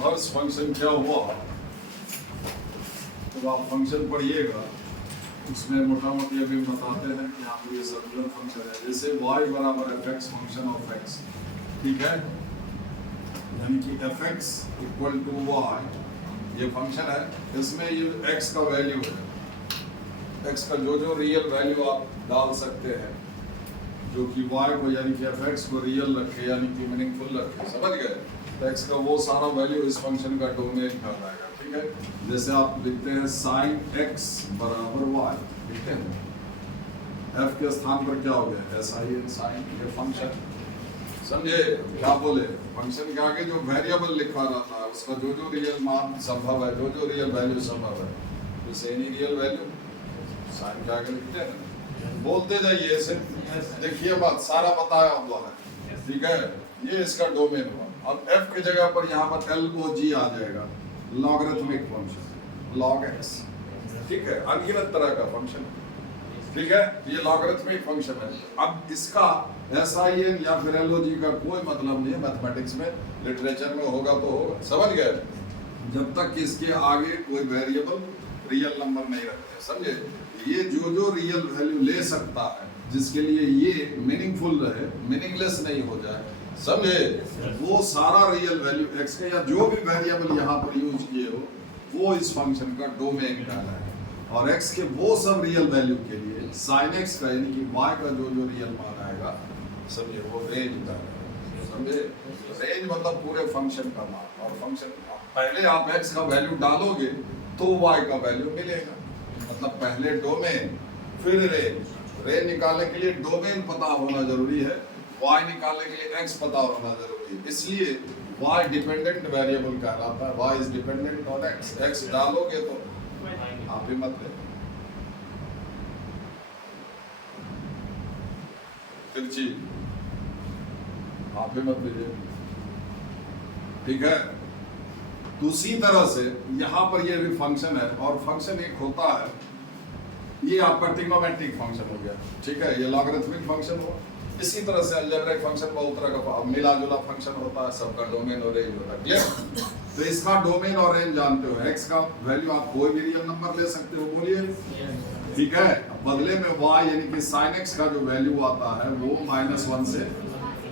Inverse function क्या हुआ, तो आप फंक्शन पढ़िएगा उसमें मोटा मोटी अभी बताते हैं कि यहाँ पर ये सर्कुलर फंक्शन है। जैसे y बराबर f x function of x, ठीक है, यानी कि f x equal to y, ये फंक्शन है। इसमें ये x का वैल्यू है, x का जो रियल वैल्यू आप डाल सकते हैं जो कि y को यानी कि एफ एक्स को रियल रखे यानी कि मीनिंगफुल रखे, समझ गए। तो x का वो सारा वैल्यू इस फंक्शन का डोमेन कहलाएगा, ठीक है। जैसे आप लिखते हैं साइन x बराबर y, लिखते हैं f के स्थान पर क्या हो गया sin साइन, ये फंक्शन, समझे क्या बोले। फंक्शन के आगे जो वेरिएबल लिखा रहता है उसका जो रियल मान संभव है, जो रियल वैल्यू संभव है, जैसे एनी रियल वैल्यू साइन के आगे लिखते हैं, बोलते जाइए ऐसे। देखिए बात सारा बताया हुआ है, ठीक है। ये इसका डोमेन हुआ। अब f की जगह पर यहाँ पर log आ जाएगा, लॉगरिथमिक फंक्शन log x, ठीक है, अनगिनत तरह का फंक्शन, ठीक है। ये लॉगरिथमिक फंक्शन है। अब इसका sin या फिर log का कोई मतलब नहीं है मैथमेटिक्स में, लिटरेचर में होगा तो होगा, समझ गए। जब तक इसके आगे कोई वेरिएबल रियल नंबर नहीं रखते, समझे। ये जो रियल वैल्यू ले सकता है जिसके लिए ये मीनिंगफुल रहे, मीनिंगलेस नहीं हो जाए, समझे, वो सारा रियल वैल्यू x का या जो भी वेरिएबल यहाँ पर यूज किए हो वो इस फंक्शन का डोमेन कहलाएगा। और x के वो सब रियल वैल्यू के लिए sin x का यानी कि y का जो रियल मान आएगा, समझे, वो रेंज का, समझे। रेंज मतलब पूरे फंक्शन का मान। और फंक्शन पहले आप x का वैल्यू डालोगे तो y का वैल्यू मिलेगा, मतलब पहले डोमेन फिर रेंज। रेंज निकालने के लिए डोमेन पता होना जरूरी है, y निकालने के लिए x पता होना जरूरी है, इसलिए y डिपेंडेंट वेरिएबल कहलाता है। y is dependent on x, x डालोगे तो आप ही मत ले तिरछी, आप ही मत लीजिए, ठीक है। दूसरी तरह से यहाँ पर ये भी फंक्शन है, और फंक्शन एक होता है, ये आपका ट्रिग्नोमेट्रिक फंक्शन हो गया, ठीक है, ये लॉगरिथमिक फंक्शन हो। इसी तरह से अलजेब्रिक फंक्शन बहुत तरह का मिला जुला फंक्शन होता है, सबका डोमेन और रेंज होता है, क्लियर। तो इसका डोमेन और रेंज जानते हो, x का वैल्यू आप कोई भी रियल नंबर ले सकते हो, बोलिए, ठीक है। बदले में y यानी कि sin x का जो वैल्यू आता है वो -1 से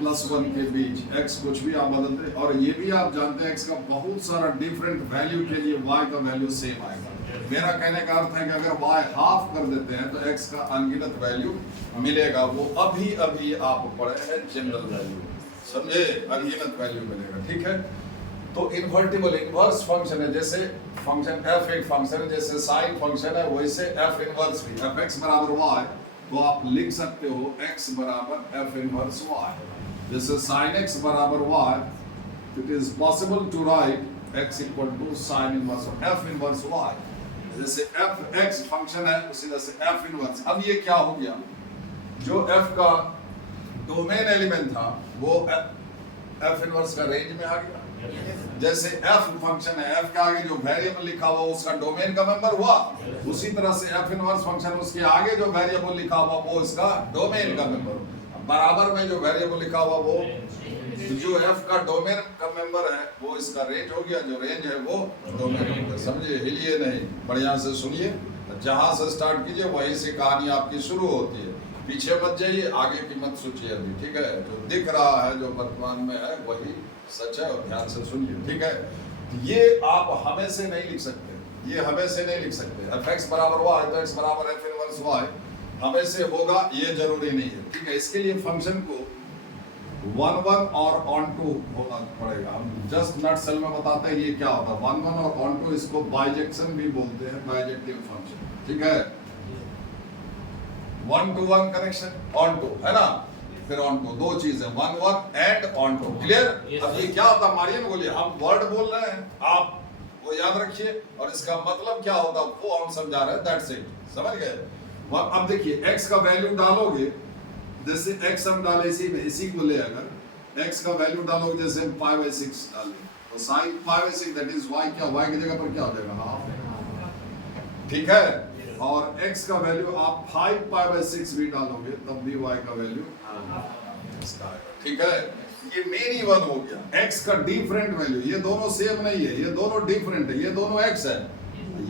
+1 के बीच, x कुछ भी आप बदलते। और ये भी आप जानते हैं x का बहुत सारा डिफरेंट वैल्यू के लिए y का वैल्यू सेम आएगा। मेरा कहने का अर्थ है कि अगर y हाफ कर देते हैं तो x का अनगिनत वैल्यू मिलेगा, वो अभी अभी आप पढ़े हैं जनरल वैल्यू, समझे, अनगिनत वैल्यू मिलेगा, ठीक है। तो इन्वर्टिबल इनवर्स फंक्शन है, जैसे फंक्शन f एक फंक्शन है, जैसे साइन फंक्शन है वैसे f इनवर्स भी, f x बराबर y, तो आप लिख सकते हो x बराबर f इनवर्स y। जैसे sin x बराबर y, it is possible to write x equal to sin inverse f inverse y। जैसे f x फंक्शन है उसी तरह से f इनवर्स। अब ये क्या हो गया, जो f का डोमेन एलिमेंट था वो f इनवर्स का रेंज में आ गया। जैसे f फंक्शन है, f के आगे जो वेरिएबल लिखा हुआ उसका डोमेन का मेंबर हुआ, उसी तरह से f इनवर्स फंक्शन उसके आगे जो वेरिएबल लिखा हुआ वो इसका डोमेन का मेंबर। बराबर में जो वेरिएबल लिखा हुआ वो जो f का डोमेन का मेंबर है वो इसका रेंज हो गया, जो रेंज है वो डोमेन हो गया, समझिए, हिलिए नहीं, बढ़िया से सुनिए, जहां से स्टार्ट कीजिए वहीं से कहानी आपकी शुरू होती है, पीछे मत जाइए, आगे की मत सोचिए अभी, ठीक है। जो दिख रहा है जो वर्तमान में है वही सच है, और ध्यान से सुनिए, ठीक है। ये आप हमें से नहीं लिख सकते, ये हमें से नहीं लिख सकते। एफ एक्स बराबर y तो x बराबर f इनवर्स y हमें से होगा ये जरूरी नहीं है, ठीक है। इसके लिए फंक्शन को 1 और ऑन टू होना पड़ेगा। हम जस्ट नट सेल में बताते हैं ये क्या होता है, 1 और ऑन टू, इसको बाइजेक्शन भी बोलते हैं, बाइजेक्टिव फंक्शन, ठीक है। 1-to-1 कनेक्शन, ऑन टू है ना, फिर ऑन टू, दो चीज है, 1 एंड ऑन टू, क्लियर। अब ये क्या होता है मारिए ना, बोलिए, हम वर्ड बोल रहे हैं, आप वो याद रखिए, और इसका मतलब क्या होता है वो हम समझा रहे हैं, दैट्स इट, समझ गए। अब देखिए x का वैल्यू डालोगे, जैसे x हम डाले इसी को ले, अगर x का वैल्यू डालोगे जैसे हम π/6 डालें तो sin π/6 दैट इज y, क्या y की जगह पर क्या हो जाएगा हाफ, ठीक है। और x का वैल्यू आप 5π/6 भी डालोगे तब भी y का वैल्यू इसका आएगा। ठीक है, ये मेन इवन हो गया। x का डिफरेंट वैल्यू, ये दोनों सेम नहीं है, ये दोनों डिफरेंट है, ये दोनों x है,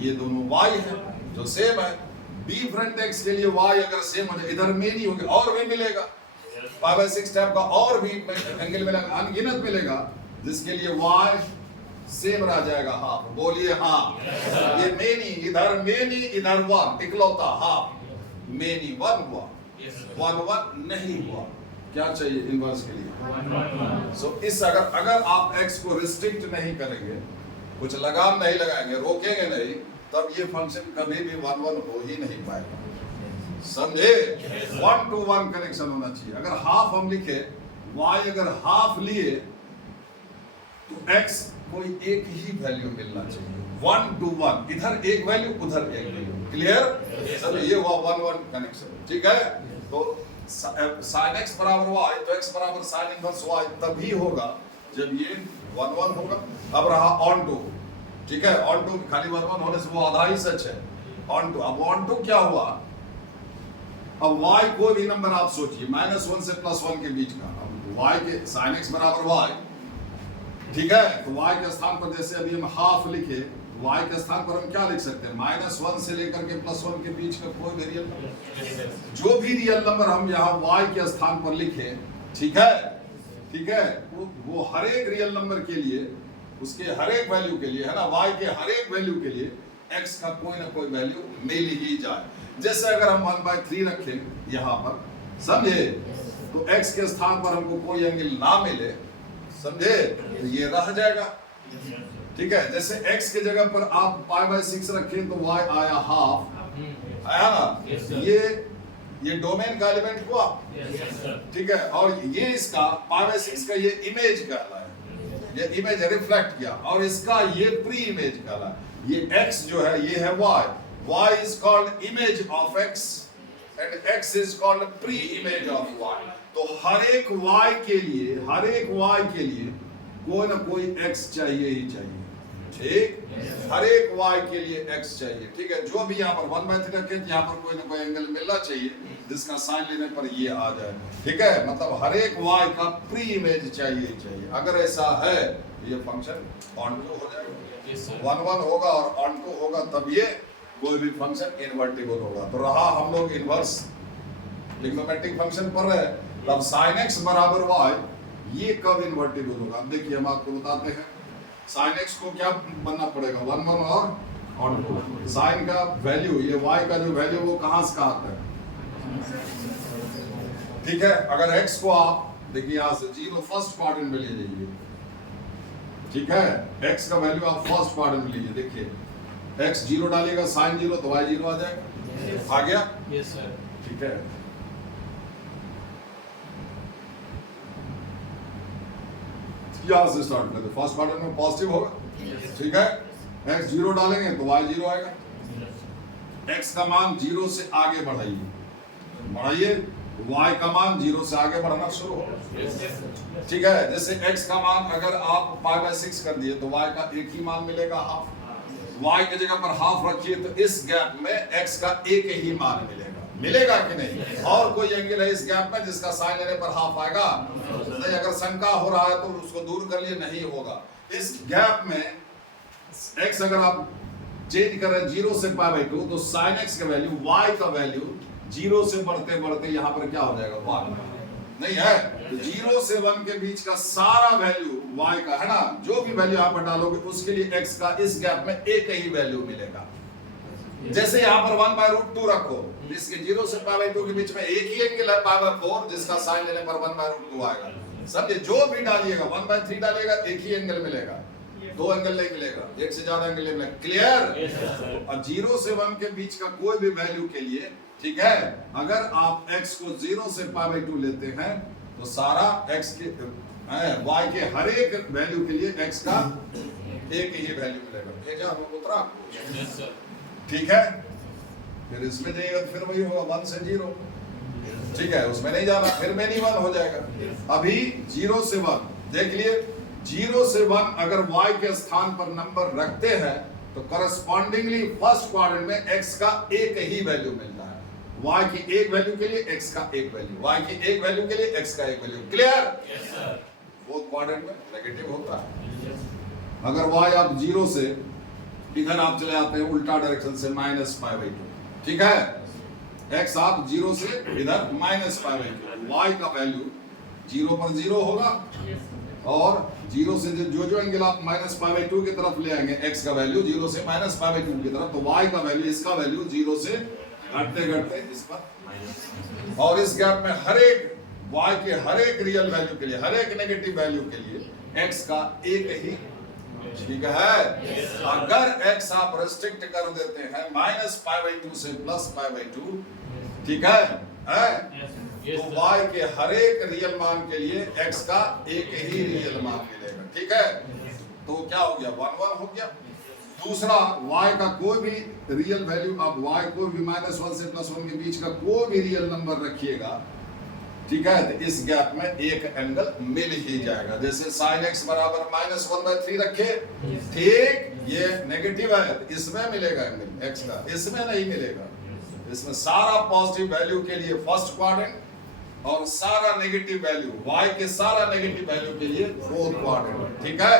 ये दोनों y है जो सेम है। डिफरेंट x के लिए y अगर सेम हो जाए, इधर मेन ही हो गया, और भी मिलेगा π/6 टाइप का, और भी एंगल मिलेगा, अनगिनत मिलेगा, जिसके लिए y सेम रह जाएगा हाफ। बोलिए हाँ। ये मेनी, इधर मेनी, इधर वन, इकलौता हाफ। मेनी वन हुआ, वन वन नहीं हुआ। क्या चाहिए इनवर्स के लिए? सो इस अगर आप x को रिस्ट्रिक्ट नहीं करेंगे, कुछ लगाम नहीं लगाएंगे, रोकेंगे नहीं, तब ये फंक्शन कभी भी वन वन हो ही नहीं पाएगा। समझे? 1 to 1 कनेक्शन होना चाहिए। अगर हाफ हम लिखे, y अगर हाफ लिए तो x कोई एक ही वैल्यू मिलना चाहिए। 1 to 1, इधर एक वैल्यू, उधर एक वैल्यू। क्लियर? चलो ये हुआ 1-1 कनेक्शन। ठीक है, तो sin x बराबर y, तो x बराबर sin इनवर्स y तभी होगा जब ये 1-1 होगा। अब रहा ऑन टू। ठीक है, ऑन टू खाली 1-1 होने से वो आधा ही सच है। ऑन टू, अब ऑन टू क्या हुआ? अब y कोई भी नंबर आप सोचिए, -1 से +1 के बीच का। अब y के sin x बराबर y, ठीक है, तो y के स्थान पर जैसे अभी हम हाफ लिखे, y के स्थान पर हम क्या लिख सकते हैं? -1 से लेकर के +1 के बीच का कोई भी रियल नंबर, जो भी रियल नंबर हम यहाँ y के स्थान पर लिखे, ठीक है, ठीक है, वो हर एक रियल नंबर के लिए, उसके हर एक वैल्यू के लिए, है ना, y के हर एक वैल्यू के लिए x का कोई ना कोई वैल्यू मिल ही जाए। जैसे अगर हम 1/3 रखें यहाँ पर, समझे, तो x के स्थान पर हमको कोई एंगल ना मिले, समझे, तो ये रह जाएगा। ठीक है, जैसे x के जगह पर आप π/6 रखें तो y आया हाफ, आया ना, ये डोमेन का एलिमेंट हुआ। ठीक है, और ये इसका π/6 का ये इमेज कहलाया, ये इमेज रिफ्लेक्ट किया, और इसका ये प्री इमेज कहलाया। ये x जो है ये है y is called image of x and x is called pre image of y। तो हर एक y के लिए, हर एक y के लिए कोई ना कोई x चाहिए ही चाहिए। ठीक, हर एक y के लिए x चाहिए। ठीक है, जो भी यहाँ पर 1/3 रखे, यहाँ पर कोई ना कोई एंगल मिलना चाहिए जिसका साइन लेने पर ये आ जाए। ठीक है, मतलब हर एक y का प्री इमेज चाहिए ही चाहिए। अगर ऐसा है ये फंक्शन ऑन टू हो जाएगा, 1-1 होगा और ऑन टू होगा, तब ये कोई भी फंक्शन इनवर्टिबल होगा। तो रहा हम लोग इनवर्स ट्रिग्नोमेट्रिक फंक्शन पर है, तब sin x बराबर y, ये कब इन्वर्टिबल होगा? अब देखिए हम आपको बताते हैं। sin x को क्या बनना पड़ेगा? 1-1 और ऑन टू। sin का वैल्यू, ये y का जो वैल्यू वो कहाँ से कहाँ आता है? ठीक है, अगर x को आप देखिए यहाँ से 0 फर्स्ट क्वाड्रेंट में ले जाइए। ठीक है, x का वैल्यू आप फर्स्ट क्वाड्रेंट में लीजिए। देखिए x 0 डालेगा, sin 0, तो y 0 आ जाएगा। आ गया? Yes sir. ठीक है, यहां से स्टार्ट करते। फर्स्ट क्वाड्रेंट में पॉजिटिव होगा। ठीक है, x 0 डालेंगे तो y 0 आएगा। x का मान 0 से आगे बढ़ाइए, y का मान 0 से आगे बढ़ना शुरू होगा। ठीक है, जैसे x का मान अगर आप π/6 कर दिए तो y का एक ही मान मिलेगा, हाफ। y की जगह पर हाफ रखिए तो इस गैप में x का एक ही मान मिलेगा कि नहीं? और कोई एंगल है इस गैप में जिसका साइन लेने पर हाफ आएगा? नहीं। अगर शंका हो रहा है तो उसको दूर कर लिए, नहीं होगा। इस गैप में x अगर आप चेंज कर रहे हैं 0 से π/2, तो sin x का वैल्यू, y का वैल्यू 0 से बढ़ते बढ़ते यहाँ पर क्या हो जाएगा? 1 नहीं है, तो 0 से 1 के बीच का सारा वैल्यू y का, है ना, जो भी वैल्यू यहाँ पर डालोगे उसके लिए x का इस गैप में एक ही वैल्यू मिलेगा। जैसे यहाँ पर 1/√2 रखो, इसके 0 से π/2 के बीच में एक ही एंगल है π/4, जिसका साइन लेने पर 1/√2 आएगा। समझे, जो भी डालिएगा 1/3 डालेगा, एक ही एंगल मिलेगा, दो एंगल नहीं मिलेगा, एक से ज्यादा एंगल मिलेगा। क्लियर? और 0 से 1 के बीच का कोई भी वैल्यू के लिए, ठीक है, अगर आप x को 0 से π/2 लेते हैं तो सारा x के y के हर एक वैल्यू के लिए x का एक ही वैल्यू मिलेगा। भेजा हम उतरा? ठीक है, फिर इसमें जाइएगा तो फिर वही होगा 1 से 0। ठीक है, उसमें नहीं जाना, फिर में नहीं 1 हो जाएगा। अभी 0 से 1 देख लिए, 0 से 1 अगर y के स्थान पर नंबर रखते हैं तो करस्पॉन्डिंगली फर्स्ट क्वाड्रेंट में x का एक ही वैल्यू मिलता है, y की एक वैल्यू के लिए x का एक वैल्यू, y की एक वैल्यू के लिए x का एक value. Clear? Yes sir. Fourth quadrant में नेगेटिव होता है। अगर y आप 0 से इधर आप चले आते हैं उल्टा डायरेक्शन से -π/2, ठीक है, x आप 0 से इधर -π/2, y का वैल्यू 0 पर 0 होगा और 0 से जो एंगल आप -π/2 की तरफ ले आएंगे, x का वैल्यू 0 से -π/2 की तरफ, तो y का वैल्यू, इसका वैल्यू 0 से घटते घटते इस पर, और इस गैप में हर एक y के हर एक रियल वैल्यू के लिए, हर एक नेगेटिव वैल्यू के लिए x का एक ही, ठीक है। अगर x आप रेस्ट्रिक्ट कर देते हैं -π/2 से +π/2, ठीक है, तो y के हर एक रियल मान के लिए x का एक ही रियल मान मिलेगा, ठीक है। तो क्या हो गया, 1 1 हो गया। दूसरा, y का कोई भी रियल वैल्यू, अब y कोई भी -1 से +1 के बीच का कोई भी रियल नंबर रखिएगा, ठीक है, तो इस गैप में एक एंगल मिल ही जाएगा। जैसे sin x बराबर -1/3 रखे, ठीक, ये नेगेटिव है तो इसमें मिलेगा एंगल x का, इसमें नहीं मिलेगा। इसमें सारा पॉजिटिव वैल्यू के लिए फर्स्ट क्वाड्रेंट और सारा नेगेटिव वैल्यू, y के सारा नेगेटिव वैल्यू के लिए फोर्थ क्वाड्रेंट, ठीक है।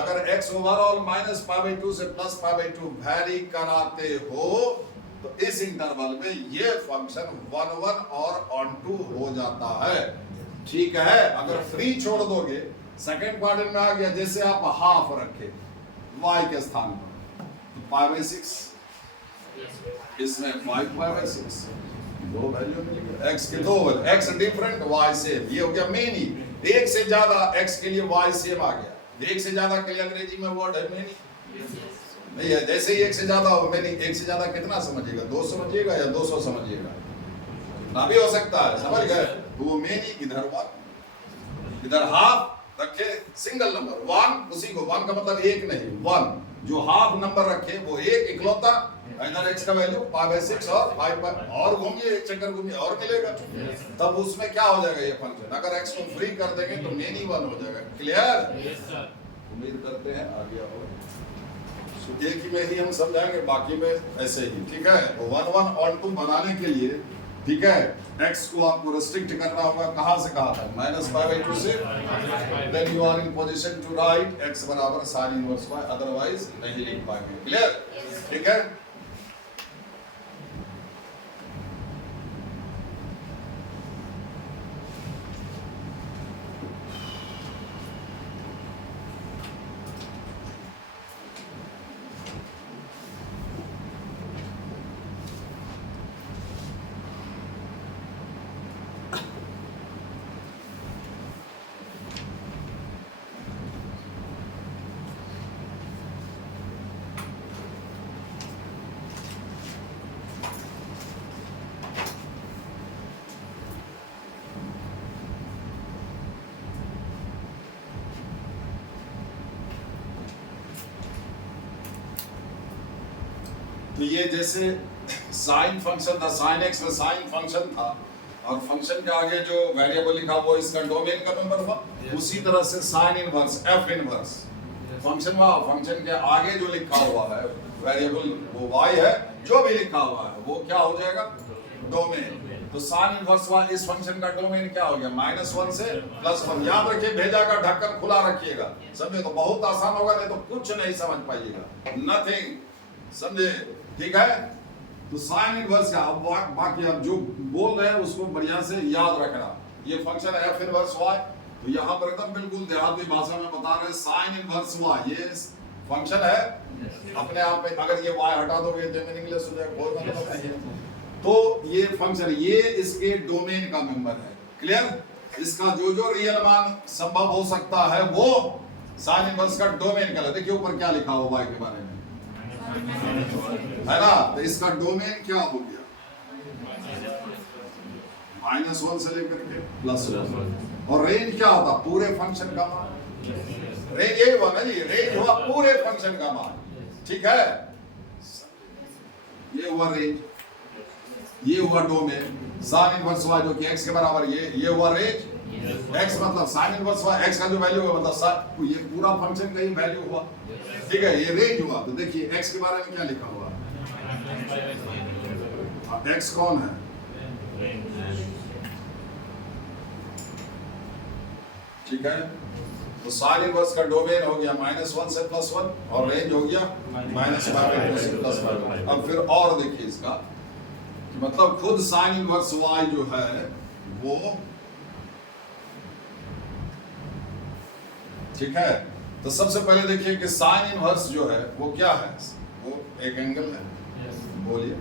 अगर x ओवरऑल -π/2 से +π/2 वैरी कराते हो तो इस इंटरवल में ये फंक्शन 1 1 और ऑन टू हो जाता है, ठीक है। अगर फ्री छोड़ दोगे, सेकंड क्वाड्रेंट में आ गया, जैसे आप हाफ रखे y के स्थान पर, तो π/6, इसमें 5π/6, दो वैल्यू मिलेगी, x के दो, x डिफरेंट y सेम, ये हो गया मेनी। एक से ज्यादा x के लिए y सेम आ गया, एक से ज्यादा के लिए अंग्रेजी में वर्ड है मेनी, नहीं है। जैसे ही एक से ज्यादा हो मेनी, एक से ज्यादा कितना समझिएगा, 2 समझिएगा या 200 समझिएगा, ना भी हो सकता है, समझ गए। वो मेनी, इधर 1, इधर हाफ रखे, सिंगल नंबर 1, उसी को 1 का मतलब एक नहीं, 1 जो हाफ नंबर रखे वो एक इकलौता, इधर x का वैल्यू π/6 और 5 और घूमिए, एक चक्कर घूमिए और मिलेगा, तब उसमें क्या हो जाएगा ये फंक्शन। अगर x को फ्री कर देंगे तो मेनी 1 हो जाएगा। क्लियर? Yes sir. उम्मीद करते हैं आ गया हो। एक ही में ही हम समझाएंगे, बाकी में ऐसे ही, ठीक है। तो 1 1 और 2 बनाने के लिए, ठीक है, x को आपको रेस्ट्रिक्ट करना होगा, कहां से कहां तक, -π/2 से, then you are in position to write x बराबर sin इनवर्स y, अदरवाइज नहीं लिख पाएंगे। क्लियर? ठीक है। तो ये जैसे साइन फंक्शन था, साइन एक्स में साइन फंक्शन था और फंक्शन के आगे जो वेरिएबल लिखा वो इसका डोमेन का मेंबर हुआ, उसी तरह से sine inverse, F inverse function हुआ, फंक्शन के आगे जो लिखा हुआ है वेरिएबल वो y है, जो भी लिखा हुआ है वो क्या हो जाएगा, डोमेन। तो साइन इनवर्स हुआ, इस फंक्शन का डोमेन क्या हो गया, -1 से +1। याद रखिए, भेजा का ढक्कन खुला रखिएगा, समझे, तो बहुत आसान होगा, नहीं तो कुछ नहीं समझ पाइएगा, नथिंग, समझे, ठीक है। तो साइन इनवर्स का अब बाकी आप जो बोल रहे हैं उसको बढ़िया से याद रखना। ये फंक्शन है एफ इनवर्स y, तो यहाँ पर एकदम बिल्कुल देहाती भाषा में बता रहे हैं साइन इनवर्स y, ये फंक्शन है अपने आप में। अगर ये y हटा दोगे तो मीनिंगलेस हो जाएगा, कोई मतलब नहीं है। तो ये फंक्शन, ये इसके डोमेन का मेंबर है। क्लियर? इसका जो जो रियल मान संभव हो सकता है वो साइन इनवर्स का डोमेन का। देखिए ऊपर क्या लिखा हुआ y के बारे में, है ना। तो इसका डोमेन क्या हो गया, -1 से लेकर के +1। और रेंज क्या होता, पूरे फंक्शन का मान। रेंज यही हुआ ना जी, रेंज हुआ पूरे फंक्शन का मान, ठीक है। ये हुआ रेंज, ये हुआ डोमेन, साइन इनवर्स y जो कि x के बराबर, ये हुआ रेंज, x मतलब साइन इनवर्स हुआ, x का जो वैल्यू है मतलब ये पूरा फंक्शन का ही वैल्यू हुआ, ठीक है, ये रेंज हुआ। तो देखिए x के बारे में क्या लिखा हुआ है, x कौन है, ठीक है। तो साइन इनवर्स का डोमेन हो गया -1 से +1 और रेंज हो गया -5 से +5। अब फिर और देखिए इसका मतलब खुद साइन इनवर्स y जो है वो, ठीक है। तो सबसे पहले देखिए कि साइन इनवर्स जो है वो क्या है, वो एक एंगल है, बोलिए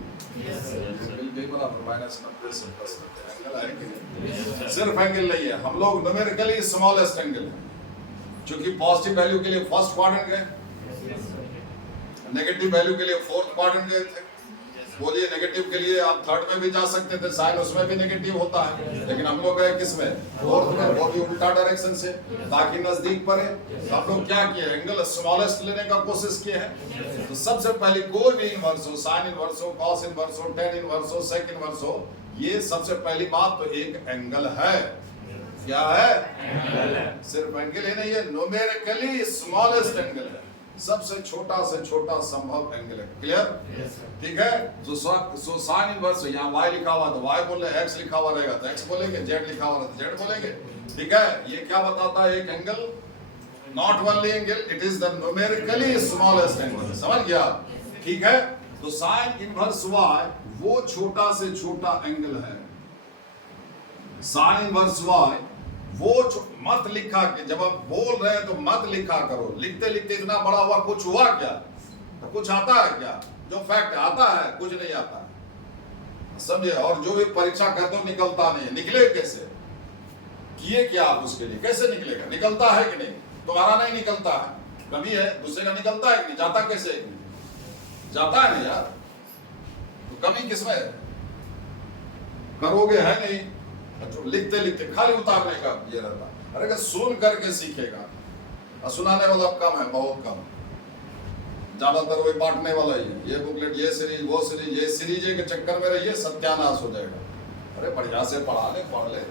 बराबर -90 से +90 एंगल है कि नहीं? सिर्फ एंगल नहीं है, हम लोग न्यूमेरिकली स्मॉलेस्ट एंगल है, क्योंकि पॉजिटिव वैल्यू के लिए फर्स्ट क्वाड्रेंट गए, नेगेटिव वैल्यू के लिए फोर्थ क्वाड्रेंट गए थे। बोलिए नेगेटिव के लिए आप थर्ड में भी जा सकते थे, साइन उसमें भी नेगेटिव होता है, लेकिन हम लोग गए किसमें, फोर्थ में, वो भी उल्टा डायरेक्शन से ताकि नजदीक पड़े। तो हम लोग क्या किए, एंगल स्मॉलेस्ट लेने का कोशिश किए हैं। तो सबसे पहले कोई भी इनवर्स हो, साइन इनवर्स हो, कॉस इनवर्स हो, टेन इनवर्स हो, सेक इनवर्स हो, ये सबसे पहली बात तो एक एंगल है। क्या है, एंगल है। सिर्फ एंगल ही नहीं है, न्यूमेरिकली स्मॉलेस्ट एंगल है, सबसे छोटा से छोटा संभव एंगल है। क्लियर, ठीक है। तो साइन इनवर्स यहाँ y लिखा हुआ तो y बोले, x लिखा हुआ रहेगा तो x बोलेंगे, z लिखा हुआ तो z बोलेंगे, ठीक है। ये क्या बताता है, एक angle, not only angle, it is the numerically smallest angle. समझ गया, ठीक है। तो साइन इनवर्स y वो छोटा से छोटा एंगल है। साइन इनवर्स y वो मत लिखा कि जब आप बोल रहे हैं तो मत लिखा करो, लिखते लिखते इतना बड़ा हुआ, कुछ हुआ क्या, तो कुछ आता है क्या, जो फैक्ट आता है कुछ नहीं आता है, समझे। और जो भी परीक्षा करते हो निकलता नहीं है, निकले कैसे, किए क्या आप उसके लिए, कैसे निकलेगा, निकलता है कि नहीं, तुम्हारा नहीं निकलता है, कभी है, दूसरे का निकलता है कि नहीं, जाता कैसे, जाता है नहीं यार, तो कभी किसमें करोगे, है नहीं। तो लिखते लिखते खाली उतारने का ये रहता। अरे अगर सुन करके सीखेगा, और सुनाने वाला कम है, बहुत कम, ज्यादातर वही बांटने वाला ही है, ये बुकलेट, ये सीरीज, वो सीरीज, ये सीरीज के चक्कर में रहिए, सत्यानाश हो जाएगा। अरे बढ़िया से पढ़ा ले, पढ़ ले,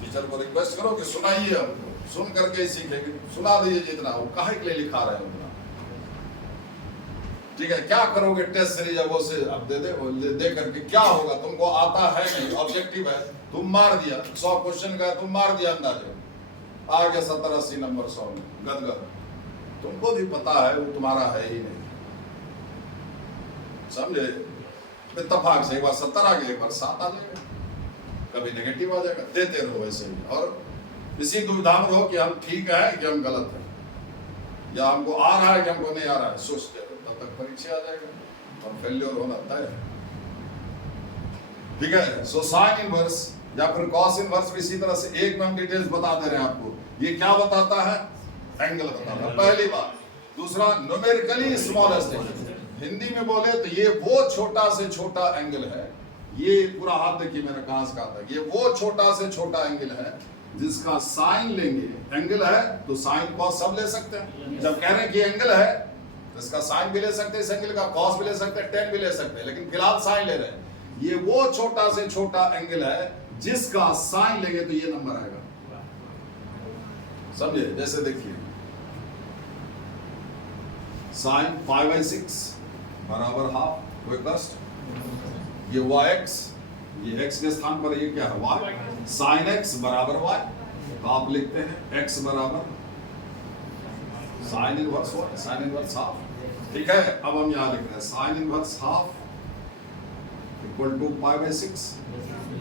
टीचर को रिक्वेस्ट करो कि सुनाइए हमको, सुन करके ही सीखेंगे, सुना दीजिए जितना, वो काहे के लिए लिखा रहे हैं उतना, ठीक है। क्या करोगे, टेस्ट सीरीज है वो से अब दे करके क्या होगा, तुमको आता है नहीं, ऑब्जेक्टिव है, तुम मार दिया 100 क्वेश्चन का, तुम मार दिया अंदाजे, आ गया 70-80 नंबर 100 में, गदगद, तुमको भी पता है वो तुम्हारा है ही नहीं, समझे। इत्तेफाक से एक बार 70 आ गया, एक बार 7 आ जाएगा, कभी नेगेटिव आ जाएगा, देते रहो वैसे ही, और इसी दुविधा में रहो कि हम ठीक है कि हम गलत है, या हमको आ रहा है कि हमको नहीं आ रहा है, सोचते रहो, तब तक परीक्षा आ जाएगा और फेल्योर होना तय है, ठीक है। सो साइन इनवर्स या फिर कॉस इनवर्स भी इसी तरह से, एक में हम डिटेल्स बता दे रहे हैं आपको, ये क्या बताता है, एंगल बताता है, पहली बात। दूसरा, न्यूमेरिकली स्मॉलेस्ट एंगल, हिंदी में बोले तो ये वो छोटा से छोटा एंगल है, ये पूरा हाथ देखिए मेरा कहां से आता है, ये वो छोटा से छोटा एंगल है जिसका साइन लेंगे, एंगल है तो साइन कॉस सब ले सकते हैं, जब कह रहे हैं कि एंगल है तो इसका साइन भी ले सकते हैं, इस एंगल का कॉस भी ले सकते हैं, टेन भी ले सकते हैं, लेकिन फिलहाल साइन ले रहे हैं। ये वो छोटा से छोटा एंगल है जिसका साइन लेंगे तो ये नंबर आएगा, समझे। जैसे देखिए साइन 5/6 बराबर हाफ, कोई कष्ट, ये y(x), ये x के स्थान पर ये क्या है y, साइन x बराबर y, तो आप लिखते हैं x बराबर sine inverse y, sine inverse half, ठीक है। अब हम यहाँ लिख रहे हैं sine inverse half equal to 5/6,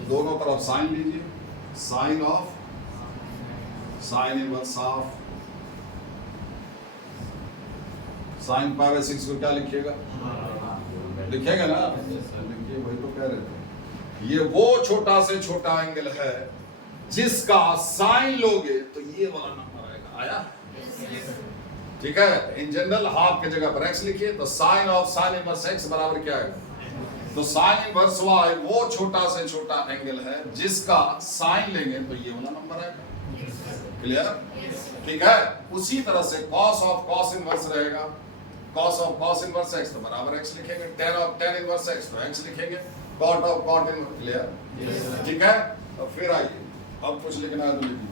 दोनों तरफ साइन लीजिए, sine of sine inverse half, sine 5/6 को क्या लिखिएगा, लिखिएगा ना, लिखिए, वही तो कह रहे थे। ये वो छोटा से छोटा एंगल है जिसका साइन लोगे तो ये वाला नंबर आएगा, आया, ठीक है। इन जनरल हाफ के जगह पर x लिखिए, तो sine of sine inverse x बराबर क्या है, तो साइन इनवर्स y वो छोटा से छोटा एंगल है जिसका साइन लेंगे तो ये वाला नंबर आएगा, क्लियर, ठीक है। उसी तरह से cos ऑफ cos इनवर्स रहेगा, cos of cos inverse x तो बराबर x लिखेंगे, tan of tan inverse x तो x लिखेंगे, cot of cot inverse, clear, ठीक है। तो फिर आइए अब कुछ लिखना है तो लिखिए।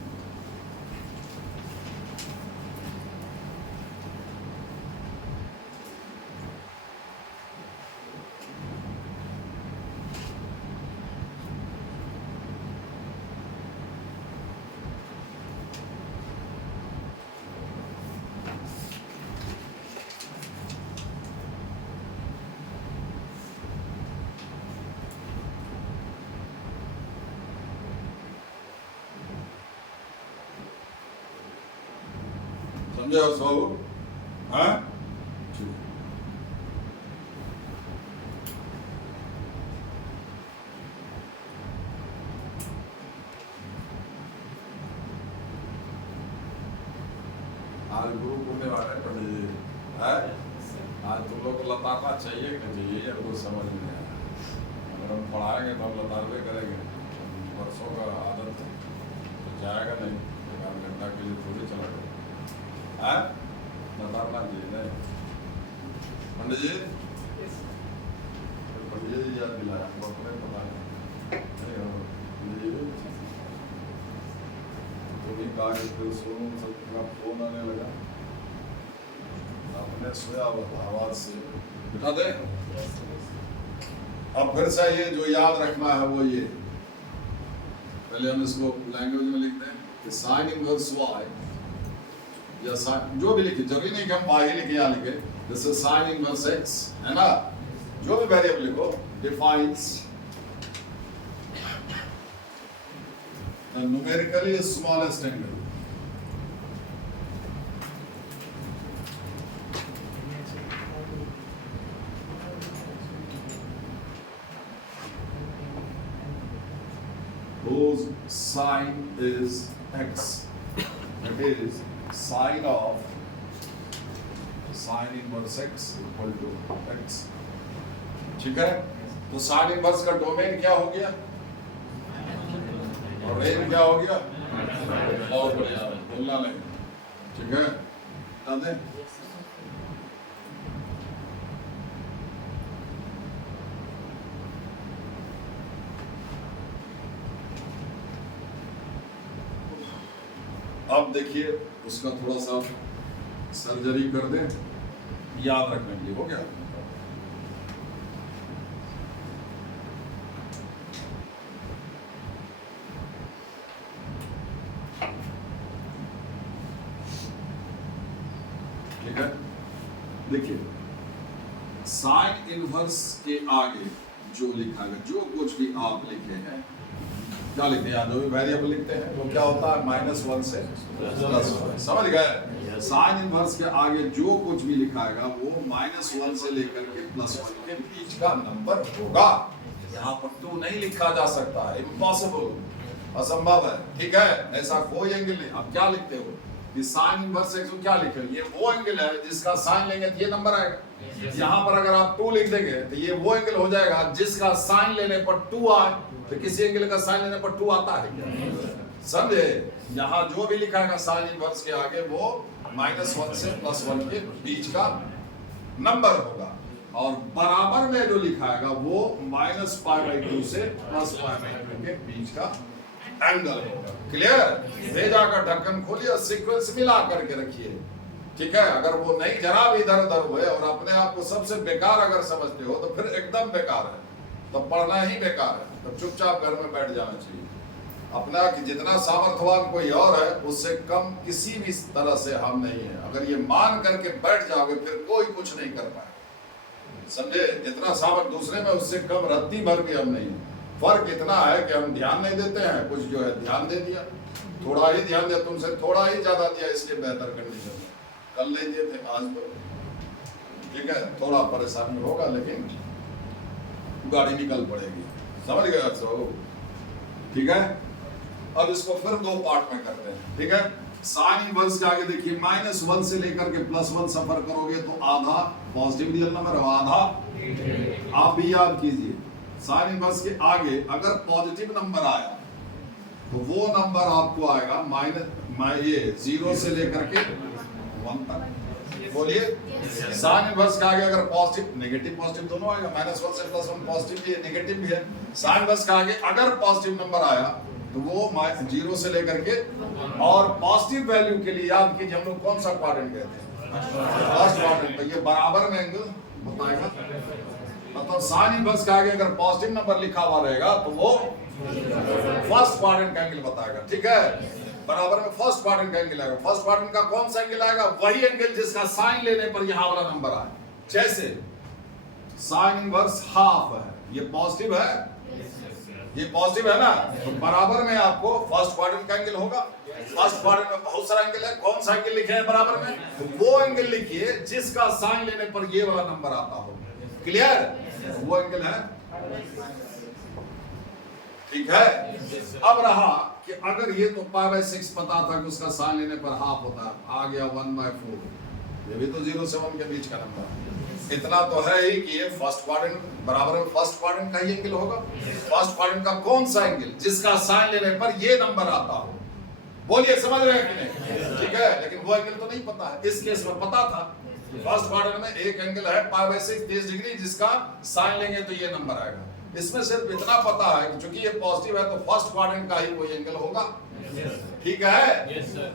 समझे और सब? हाँ ठीक। आज गुरु होने वाले हैं पंडित जी, है? आज तुम लोग को लताड़ना चाहिए कि नहीं चाहिए, ये कुछ समझ में नहीं आया। अगर हम पढ़ाएंगे तो हम लताड़बे करेंगे, वर्षों का आदत है तो जाएगा नहीं, 1 घंटा के लिए थोड़ी चला गया है, लताड़ना चाहिए नहीं। पंडित जी, पंडित जी याद दिलाया, हमको अपने पता नहीं हो पंडित जी, तुम्हें कहा कि फिर सोनू सबका फोन आने लगा, आपने सोया हुआ आवाज से बिठा दे। अब फिर से ये जो याद रखना है वो ये, पहले हम इसको लैंग्वेज में लिखते हैं कि साइन इनवर्स y या साइन जो भी लिखे, जरूरी नहीं कि हम y लिखे या लिखे, जैसे साइन इनवर्स x है ना, जो भी वेरिएबल लिखो, defines the numerically smallest angle. Whose sine is x. It is sine of sine inverse x equal to x. ठीक है? तो साइन इनवर्स का डोमेन क्या हो गया और रेंज क्या हो गया? बहुत बढ़िया, बोलना नहीं, ठीक है? बता दें। अब देखिए उसका थोड़ा सा सर्जरी कर दें, याद रखने के लिए। हो गया? ठीक है, देखिए साइन इनवर्स के आगे जो लिखा है, जो कुछ भी आप लिखे हैं, क्या लिखते हैं, जो भी वेरिएबल लिखते हैं वो क्या होता है, -1 से +1। समझ गए? साइन इनवर्स के आगे जो कुछ भी लिखा है वो -1 से लेकर के +1 के बीच का नंबर होगा। यहाँ पर 2 नहीं लिखा जा सकता है, इम्पॉसिबल, असंभव है। ठीक है, ऐसा कोई एंगल नहीं। अब क्या लिखते हो कि साइन इनवर्स x को क्या लिखे, ये वो एंगल है जिसका साइन लेंगे तो ये नंबर आएगा। यहाँ पर अगर आप 2 लिख देंगे तो ये वो एंगल हो जाएगा जिसका साइन लेने पर 2 आए। तो किसी एंगल का साइन लेने पर 2 आता है क्या? समझे? यहाँ जो भी लिखा है साइन इनवर्स के आगे वो -1 से +1 के बीच का नंबर होगा, और बराबर में जो लिखा है वो -π/2 से +π/2 के बीच का एंगल होगा। क्लियर? भेजा का ढक्कन खोलिए और सीक्वेंस मिला करके रखिए। ठीक है, अगर वो नहीं जरा भी इधर उधर हुए और अपने आप को सबसे बेकार अगर समझते हो तो फिर एकदम बेकार है, तो पढ़ना ही बेकार है। तो चुपचाप घर में बैठ जाना चाहिए। अपना कि जितना सामर्थ्यवान कोई और है उससे कम किसी भी तरह से हम नहीं है। अगर ये मान करके बैठ जाओगे फिर कोई कुछ नहीं कर पाए। समझे? जितना सामर्थ्य दूसरे में उससे कम रत्ती भर भी हम नहीं है। फर्क इतना है कि हम ध्यान नहीं देते हैं, कुछ जो है ध्यान दे दिया, थोड़ा ही ध्यान दिया, तुमसे थोड़ा ही ज्यादा दिया, इसलिए बेहतर कंडीशन में। कल नहीं दिए थे, आज तो ठीक है, थोड़ा परेशानी होगा लेकिन गाड़ी निकल पड़ेगी। समझ गए सब? ठीक है, अब इसको फिर 2 पार्ट में करते हैं। ठीक है, साइन इनवर्स के आगे देखिए -1 से लेकर के +1 सफर करोगे तो आधा पॉजिटिव रियल नंबर है, आधा आप भी याद कीजिए। साइन इनवर्स के आगे अगर पॉजिटिव नंबर आया तो वो नंबर आपको आएगा ये 0 से लेकर के 1 तक। बोलिए, साइन इनवर्स के आगे अगर पॉजिटिव नेगेटिव पॉजिटिव दोनों आएगा, -1 से +1 पॉजिटिव भी है नेगेटिव भी है। साइन इनवर्स के आगे अगर पॉजिटिव नंबर आया तो वो 0 से लेकर के, और पॉजिटिव वैल्यू के लिए याद कीजिए हम लोग कौन सा क्वाड्रेंट कहते हैं, फर्स्ट क्वाड्रेंट। तो ये बराबर में एंगल बताएगा, मतलब साइन इनवर्स के आगे अगर पॉजिटिव नंबर लिखा हुआ रहेगा तो वो फर्स्ट क्वाड्रेंट का एंगल बताएगा, ठीक है। बराबर में फर्स्ट क्वाड्रेंट का एंगल आएगा। फर्स्ट क्वाड्रेंट का कौन सा एंगल आएगा, वही एंगल जिसका साइन लेने पर यहां वाला नंबर आए। जैसे साइन इनवर्स हाफ है, ये पॉजिटिव है, ये पॉजिटिव है ना, तो बराबर में आपको फर्स्ट क्वाड्रेंट का एंगल होगा। फर्स्ट क्वाड्रेंट में बहुत सारा एंगल है, कौन सा एंगल लिखे हैं बराबर में, तो वो एंगल लिखिए जिसका साइन लेने पर ये वाला नंबर आता हो। क्लियर, वो एंगल है, ठीक है। अब रहा कि अगर ये तो π/6 पता था कि उसका साइन लेने पर हाफ होता है, आ गया 1/4, ये भी तो 0 से 1 के बीच का नंबर है। इतना तो है ही कि ये फर्स्ट क्वाड्रेंट बराबर में फर्स्ट क्वाड्रेंट का ही एंगल होगा। फर्स्ट क्वाड्रेंट का कौन सा एंगल जिसका साइन लेने पर ये नंबर आता हो, बोलिए समझ रहे हैं कि नहीं, ठीक है। लेकिन वो एंगल तो नहीं पता है, इस केस में पता था फर्स्ट क्वाड्रेंट में एक एंगल है π/6 30 डिग्री, जिसका साइन लेंगे तो ये नंबर आएगा। इसमें सिर्फ इतना पता है कि चूंकि ये पॉजिटिव है तो फर्स्ट क्वाड्रेंट का ही कोई एंगल होगा, ठीक है।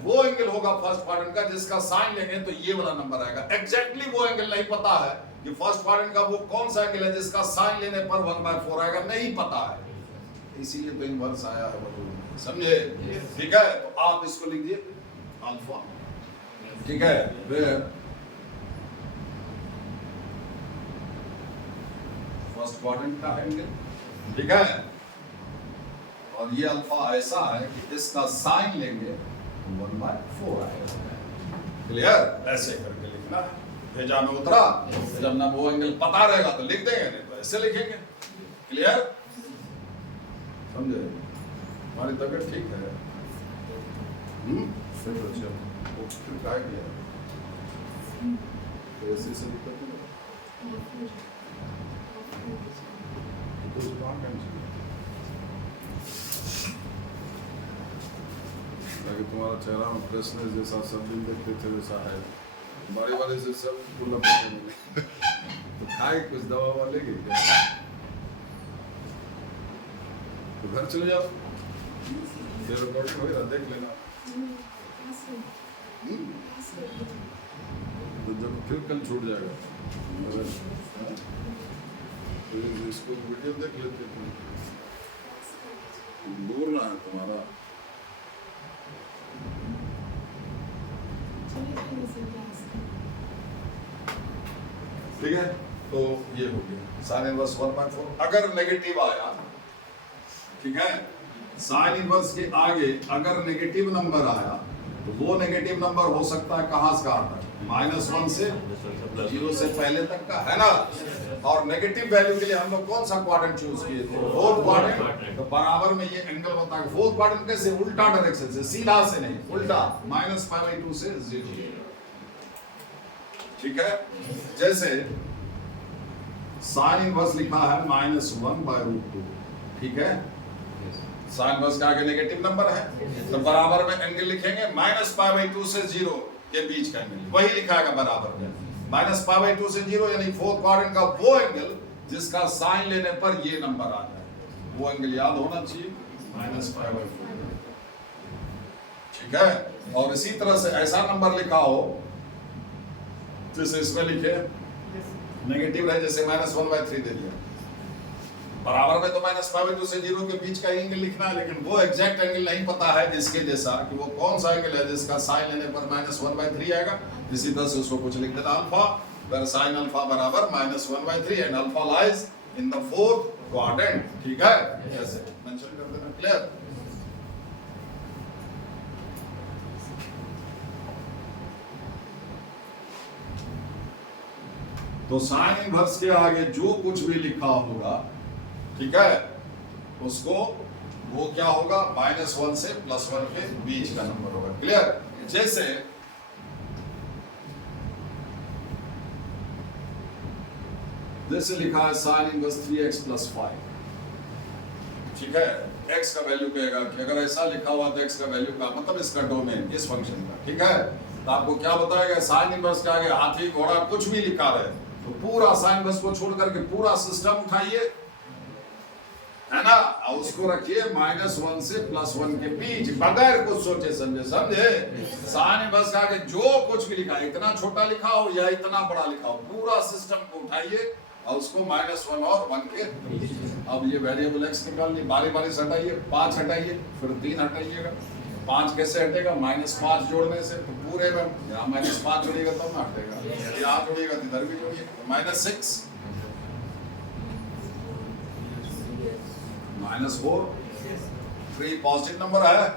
वो एंगल होगा फर्स्ट क्वाड्रेंट का जिसका साइन लेंगे तो ये वाला नंबर आएगा। एग्जैक्टली वो एंगल नहीं पता है कि फर्स्ट क्वाड्रेंट का वो कौन सा एंगल है जिसका साइन लेने पर 1/4 आएगा, नहीं पता है, इसीलिए तो इनवर्स आया है, वो समझे, ठीक है। तो आप इसको लिख दिए अल्फा, ठीक है। फिर फर्स्ट क्वाड्रेंट का एंगल, ठीक है, और ये अल्फा ऐसा है कि इसका साइन लेंगे 1/4 आएगा। क्लियर, ऐसे करके लिखना है। भेजा में उतरा, जब ना वो एंगल पता रहेगा तो लिख देंगे, नहीं तो ऐसे लिखेंगे। क्लियर, समझे। हमारी तबीयत ठीक है, फिर क्या किया, ऐसे से दिक्कत नहीं, तुम्हारा चेहरा में फ्रेशनेस जैसा सब दिन देखते थे वैसा है, हमारे वाले से सब खुला तो खाए कुछ दवा ववा लेके क्या, तो घर चले जाओ, फिर रिकॉर्डिंग हो गया देख लेना। तो जब फिर कल छूट जाएगा, इसको वीडियो देख लेते थे, दूर ना है तुम्हारा, ठीक है। तो ये हो गया साइन इनवर्स 1/4। अगर नेगेटिव आया, ठीक है, साइन इनवर्स के आगे अगर नेगेटिव नंबर आया तो वो नेगेटिव नंबर हो सकता है कहां से कहां तक, -1 से 0 से पहले तक का, है ना। और नेगेटिव वैल्यू के लिए हम लोग कौन सा क्वाड्रेंट चूज किए थे, फोर्थ क्वाड्रेंट। तो बराबर में ये एंगल होता है फोर्थ क्वाड्रेंट कैसे, उल्टा डायरेक्शन से, सीधा से नहीं, उल्टा, -π/2 से 0, ठीक है। जैसे साइन इनवर्स लिखा है -1/√2, ठीक है, साइन इनवर्स का आगे नेगेटिव नंबर है तो बराबर में एंगल लिखेंगे -π/2 से 0 के बीच का एंगल, वही लिखाएगा बराबर में, -π/2 से 0 यानी फोर्थ क्वाड्रेंट का वो एंगल जिसका साइन लेने पर ये नंबर आ जाए, वो एंगल याद होना चाहिए, -π/4, ठीक है। और इसी तरह से ऐसा नंबर लिखा हो जैसे इसमें लिखे नेगेटिव रहे, जैसे -1/3 दे दिया, बराबर में तो -π/2 से 0 के बीच का एंगल लिखना है, लेकिन वो एग्जैक्ट एंगल नहीं पता है इसके जैसा कि वो कौन सा एंगल है जिसका साइन लेने पर -1/3 आएगा। इसी तरह से उसको कुछ लिख देना अल्फा, where sin अल्फा बराबर -1/3 and alpha lies in the fourth quadrant, ठीक है, ऐसे मेंशन कर देना। क्लियर, तो साइन इनवर्स के आगे जो कुछ भी लिखा होगा, ठीक है, उसको वो क्या होगा, -1 से +1 के बीच का नंबर होगा। क्लियर, जैसे जैसे लिखा है साइन इनवर्स 3x + 5, ठीक है, x का वैल्यू कहेगा कि अगर ऐसा लिखा हुआ तो x का वैल्यू का मतलब इसका डोमेन इस फंक्शन का, ठीक है। तो आपको क्या बताएगा, साइन इनवर्स के आगे हाथी घोड़ा कुछ भी लिखा रहे तो पूरा साइन इनवर्स को छोड़ करके पूरा सिस्टम उठाइए, है ना, उसको रखिए -1 से +1 के बीच, बगैर कुछ सोचे समझे। समझे? साइन बस का के जो कुछ भी लिखा है, इतना छोटा लिखा हो या इतना बड़ा लिखा हो, पूरा सिस्टम को उठाइए और उसको -1 और 1 के। अब ये वेरिएबल x निकाल लिए, बारी बारी से हटाइए, 5 हटाइए, फिर 3 हटाइएगा। 5 कैसे हटेगा? -5 जोड़ने से। तो पूरे में यहाँ -5 जोड़िएगा तब ना हटेगा, यहाँ जोड़िएगा तो इधर भी जोड़िए। -6 -4 3 पॉजिटिव नंबर है,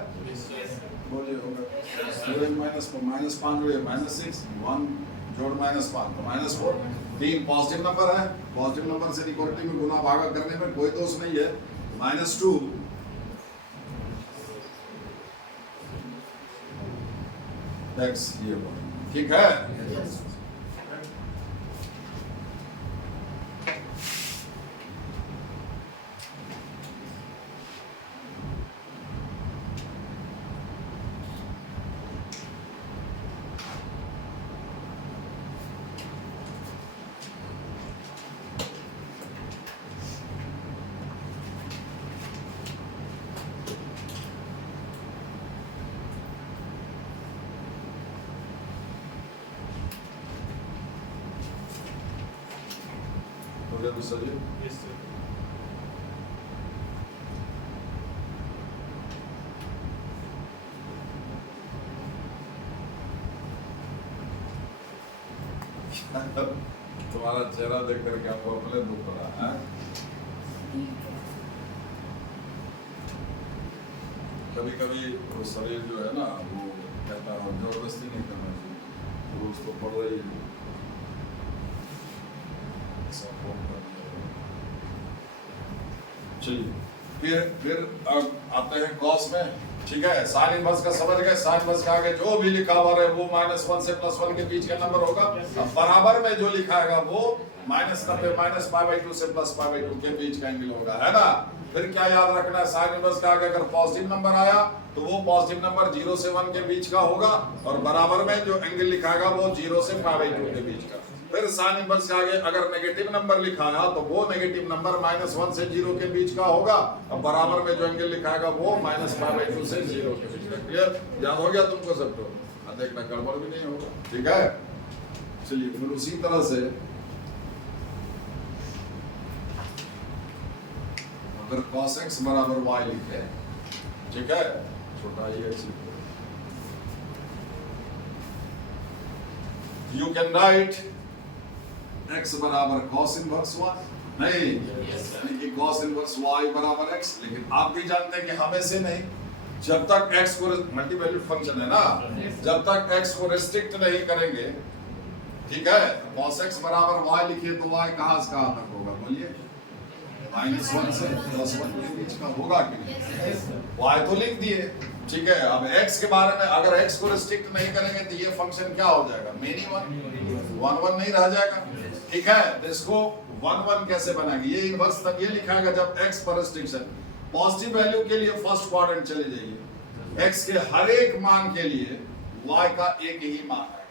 बोलिए होगा। -5 जोड़िए, -6 1 जोड़ -5 तो -4। 3 पॉजिटिव नंबर है, पॉजिटिव नंबर से इक्वलिटी में गुना भागा करने में कोई दोष नहीं है। -2 x, ये ठीक है। हो गया दूसरा जी? Yes, sir. तुम्हारा चेहरा देख करके आपको अपने दुख हो रहा है। कभी कभी वो शरीर जो है ना, वो कहता है जबरदस्ती नहीं करना चाहिए, रोज तो पड़ रही है। चलिए फिर अब आते हैं कॉस में। ठीक है, साइन इनवर्स का समझ गए। साइन इनवर्स का आगे जो भी लिखा हुआ है वो -1 से +1 के बीच का नंबर होगा। अब बराबर में जो लिखा है वो -90 -π/2 से +π/2 के बीच का एंगल होगा, है ना। फिर क्या याद रखना है, साइन इनवर्स का आगे अगर पॉजिटिव नंबर आया तो वो पॉजिटिव नंबर 0 से 1 के बीच का होगा, और बराबर में जो एंगल लिखाएगा वो 0 से π/2 के बीच का। फिर साइन इनवर्स के आगे अगर नेगेटिव नंबर लिखा है तो वो नेगेटिव नंबर -1 से 0 के बीच का होगा, और बराबर में जो एंगल लिखाएगा वो -π/2 से 0 के बीच का। क्लियर? याद हो गया तुमको सबको? देखना गड़बड़ भी नहीं होगा। ठीक है, चलिए फिर उसी तरह से अगर cos x बराबर y लिखे, ठीक है, छोटा ही x लिखे, you can write x बराबर cos इनवर्स y, नहीं यानी कि cos इनवर्स y बराबर x। लेकिन आप भी जानते हैं कि हमें से नहीं, जब तक x को मल्टी वैल्यूड फंक्शन है ना, जब तक x को रिस्ट्रिक्ट नहीं करेंगे, ठीक है, cos x बराबर y लिखिए तो y कहां से कहां तक होगा, बोलिए? -1 से +1 के बीच का होगा कि नहीं? y तो लिख दिए, ठीक है। अब x के बारे में अगर x को रिस्ट्रिक्ट नहीं करेंगे तो ये फंक्शन क्या हो जाएगा? मिनी 1 नहीं रह जाएगा, ठीक है। तो इसको 1 कैसे बनाएंगे? ये इनवर्स तब ये लिखाएगा जब x पर रिस्ट्रिक्शन, पॉजिटिव वैल्यू के लिए फर्स्ट क्वाड्रेंट चले जाइए, x के हर एक मान के लिए y का एक ही मान आएगा।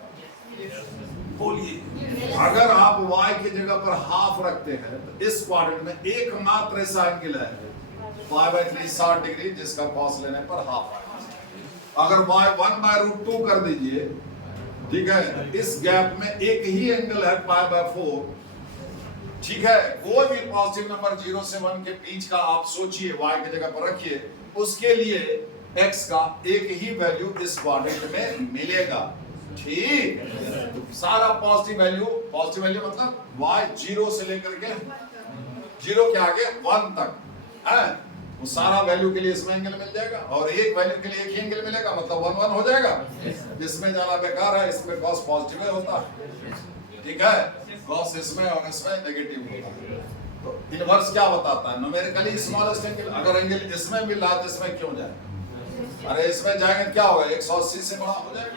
बोलिए, अगर आप y की जगह पर हाफ रखते हैं तो इस क्वाड्रेंट में एकमात्र ऐसा एंगल है π/3 60 डिग्री, जिसका cos लेने पर हाफ आएगा। अगर y 1/√2 कर दीजिए, ठीक है, इस गैप में एक ही एंगल है π/4, ठीक है। कोई भी पॉजिटिव नंबर 0 से 1 के बीच का आप सोचिए, y की जगह पर रखिए, उसके लिए x का एक ही वैल्यू इस क्वाड्रेंट में मिलेगा, ठीक। सारा पॉजिटिव वैल्यू मतलब y 0 से लेकर के 0 के आगे 1 तक है, वो सारा वैल्यू के लिए इसमें एंगल मिल जाएगा, और एक वैल्यू के लिए एक ही एंगल मिलेगा, मतलब 1 1 हो जाएगा। इसमें जाना बेकार है, इसमें cos पॉजिटिव है होता है, ठीक है, cos इसमें और इसमें नेगेटिव होता है। तो इनवर्स क्या बताता है? Numerically smallest angle. अगर एंगल इसमें मिल रहा है तो इसमें क्यों जाए? अरे इसमें जाएंगे क्या होगा? 180 से बड़ा हो जाएगा,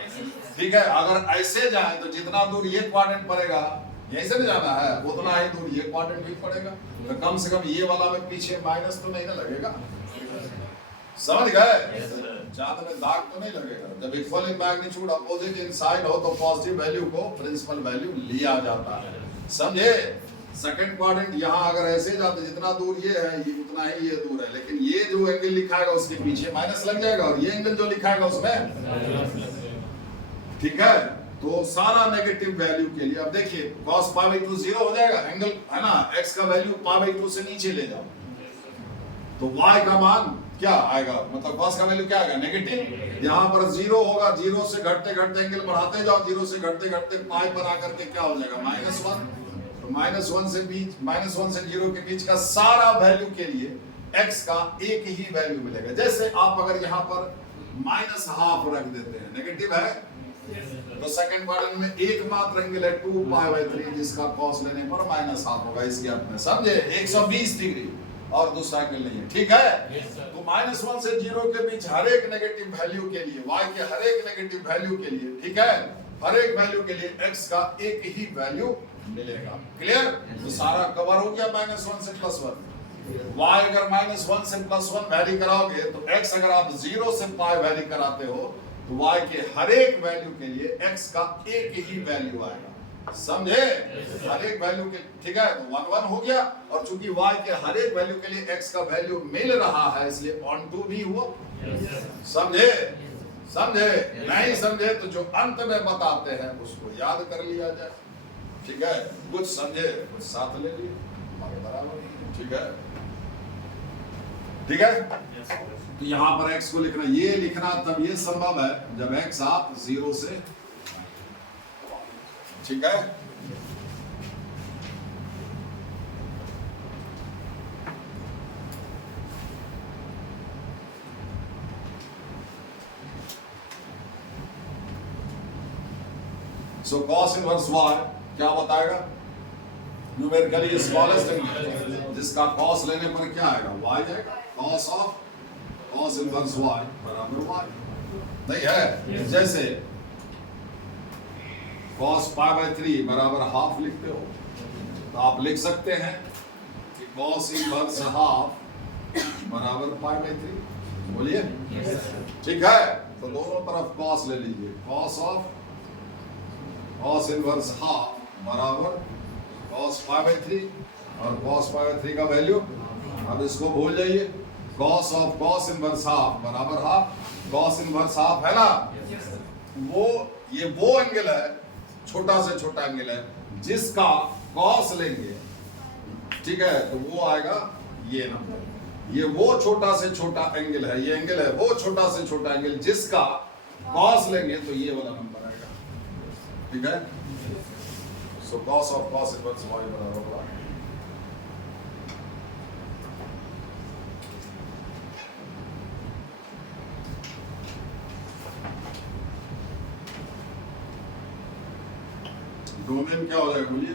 ठीक है। अगर ऐसे जाए तो जितना दूर ये क्वाड्रेंट पड़ेगा, यहीं से जाना है, उतना ही दूर ये क्वाड्रेंट भी पड़ेगा, तो कम से कम ये वाला में पीछे माइनस तो नहीं ना लगेगा, समझ गए? ज्यादा में दाग तो नहीं लगेगा। जब equal in magnitude opposite in sign हो तो पॉजिटिव वैल्यू को प्रिंसिपल वैल्यू लिया जाता है, समझे? सेकंड क्वाड्रेंट यहाँ अगर ऐसे जाते जितना दूर ये है ये उतना ही ये दूर है, लेकिन ये जो एंगल लिखाएगा उसके पीछे माइनस लग जाएगा और ये एंगल जो लिखाएगा उसमें, ठीक है। तो सारा नेगेटिव वैल्यू के लिए अब देखिए cos π/2 0 हो जाएगा, एंगल है ना, x का वैल्यू π/2 से नीचे ले जाओ तो y का मान क्या आएगा, मतलब cos का वैल्यू क्या आएगा नेगेटिव, यहाँ पर 0 होगा, 0 से घटते घटते एंगल बढ़ाते जाओ, 0 से घटते घटते पाई पर आकर के क्या हो जाएगा -1, तो -1 से 0 के बीच का सारा वैल्यू के लिए x का एक ही वैल्यू मिलेगा। जैसे आप अगर यहाँ पर -½ रख देते हैं, नेगेटिव है, तो सेकंड क्वाड्रेंट में एकमात्र एंगल है 2π/3 जिसका cos लेने पर -½ होगा, इस गैप में समझे, 120 डिग्री और दूसरा एंगल नहीं है, ठीक है। तो -1 से 0 के बीच हर एक नेगेटिव वैल्यू के लिए, y के हर एक नेगेटिव वैल्यू के लिए, ठीक है, हर एक वैल्यू के लिए x का एक ही वैल्यू मिलेगा, क्लियर। तो सारा कवर हो गया -1 से +1। y अगर -1 से +1 वैरी कराओगे तो x अगर आप 0 से π वैरी कराते हो तो y के हर एक वैल्यू के लिए x का एक ही वैल्यू आएगा, समझे, हर एक वैल्यू के, ठीक है। तो 1 1 हो गया, और चूंकि y के हर एक वैल्यू के लिए x का वैल्यू मिल रहा है इसलिए ऑन टू भी हुआ, समझे, समझे, नहीं समझे तो जो अंत में बताते हैं उसको याद कर लिया जाए, ठीक है, कुछ समझे कुछ साथ ले लिए बराबर, ठीक है, ठीक है। तो यहाँ पर x को लिखना, ये लिखना तब ये संभव है जब x आप 0 से, ठीक है। सो cos इनवर्स y क्या बताएगा, न्यूमेरिकली स्मॉलेस्ट एंगल जिसका cos लेने पर क्या आएगा, y आएगा, cos इनवर्स y बराबर y नहीं है। जैसे cos π/3 बराबर ½ लिखते हो तो आप लिख सकते हैं कि cos इनवर्स ½ बराबर π/3, बोलिए, ठीक है। तो दोनों तरफ cos ले लीजिए, cos इनवर्स ½ बराबर cos π/3 और cos π/3 का वैल्यू, अब इसको भूल जाइए, cos इनवर्स ½ बराबर ½, cos इनवर्स ½ है ना, ये वो एंगल है, छोटा से छोटा एंगल है जिसका cos लेंगे, ठीक है, तो वो आएगा ये नंबर, ये वो छोटा से छोटा एंगल है, ये एंगल है वो छोटा से छोटा एंगल जिसका cos लेंगे तो ये वाला नंबर आएगा, ठीक है। सो cos इनवर्स y बराबर डोमेन क्या हो जाएगा, बोलिए,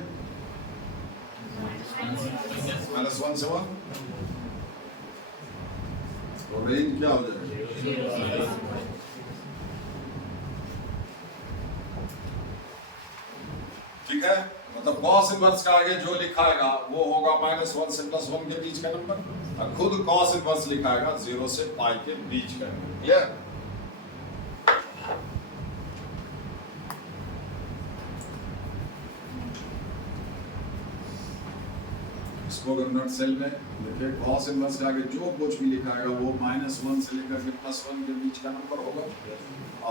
-1 से 1, और रेंज क्या हो जाएगा, ठीक है। मतलब cos इनवर्स का आगे जो लिखाएगा वो होगा -1 से +1 के बीच का नंबर, और खुद cos इनवर्स लिखाएगा 0 से π के बीच का नंबर, क्लियर। इसको अगर नोट सेल में देखिए cos इनवर्स के आगे जो कुछ भी लिखाएगा वो -1 से लेकर के +1 के बीच का नंबर होगा,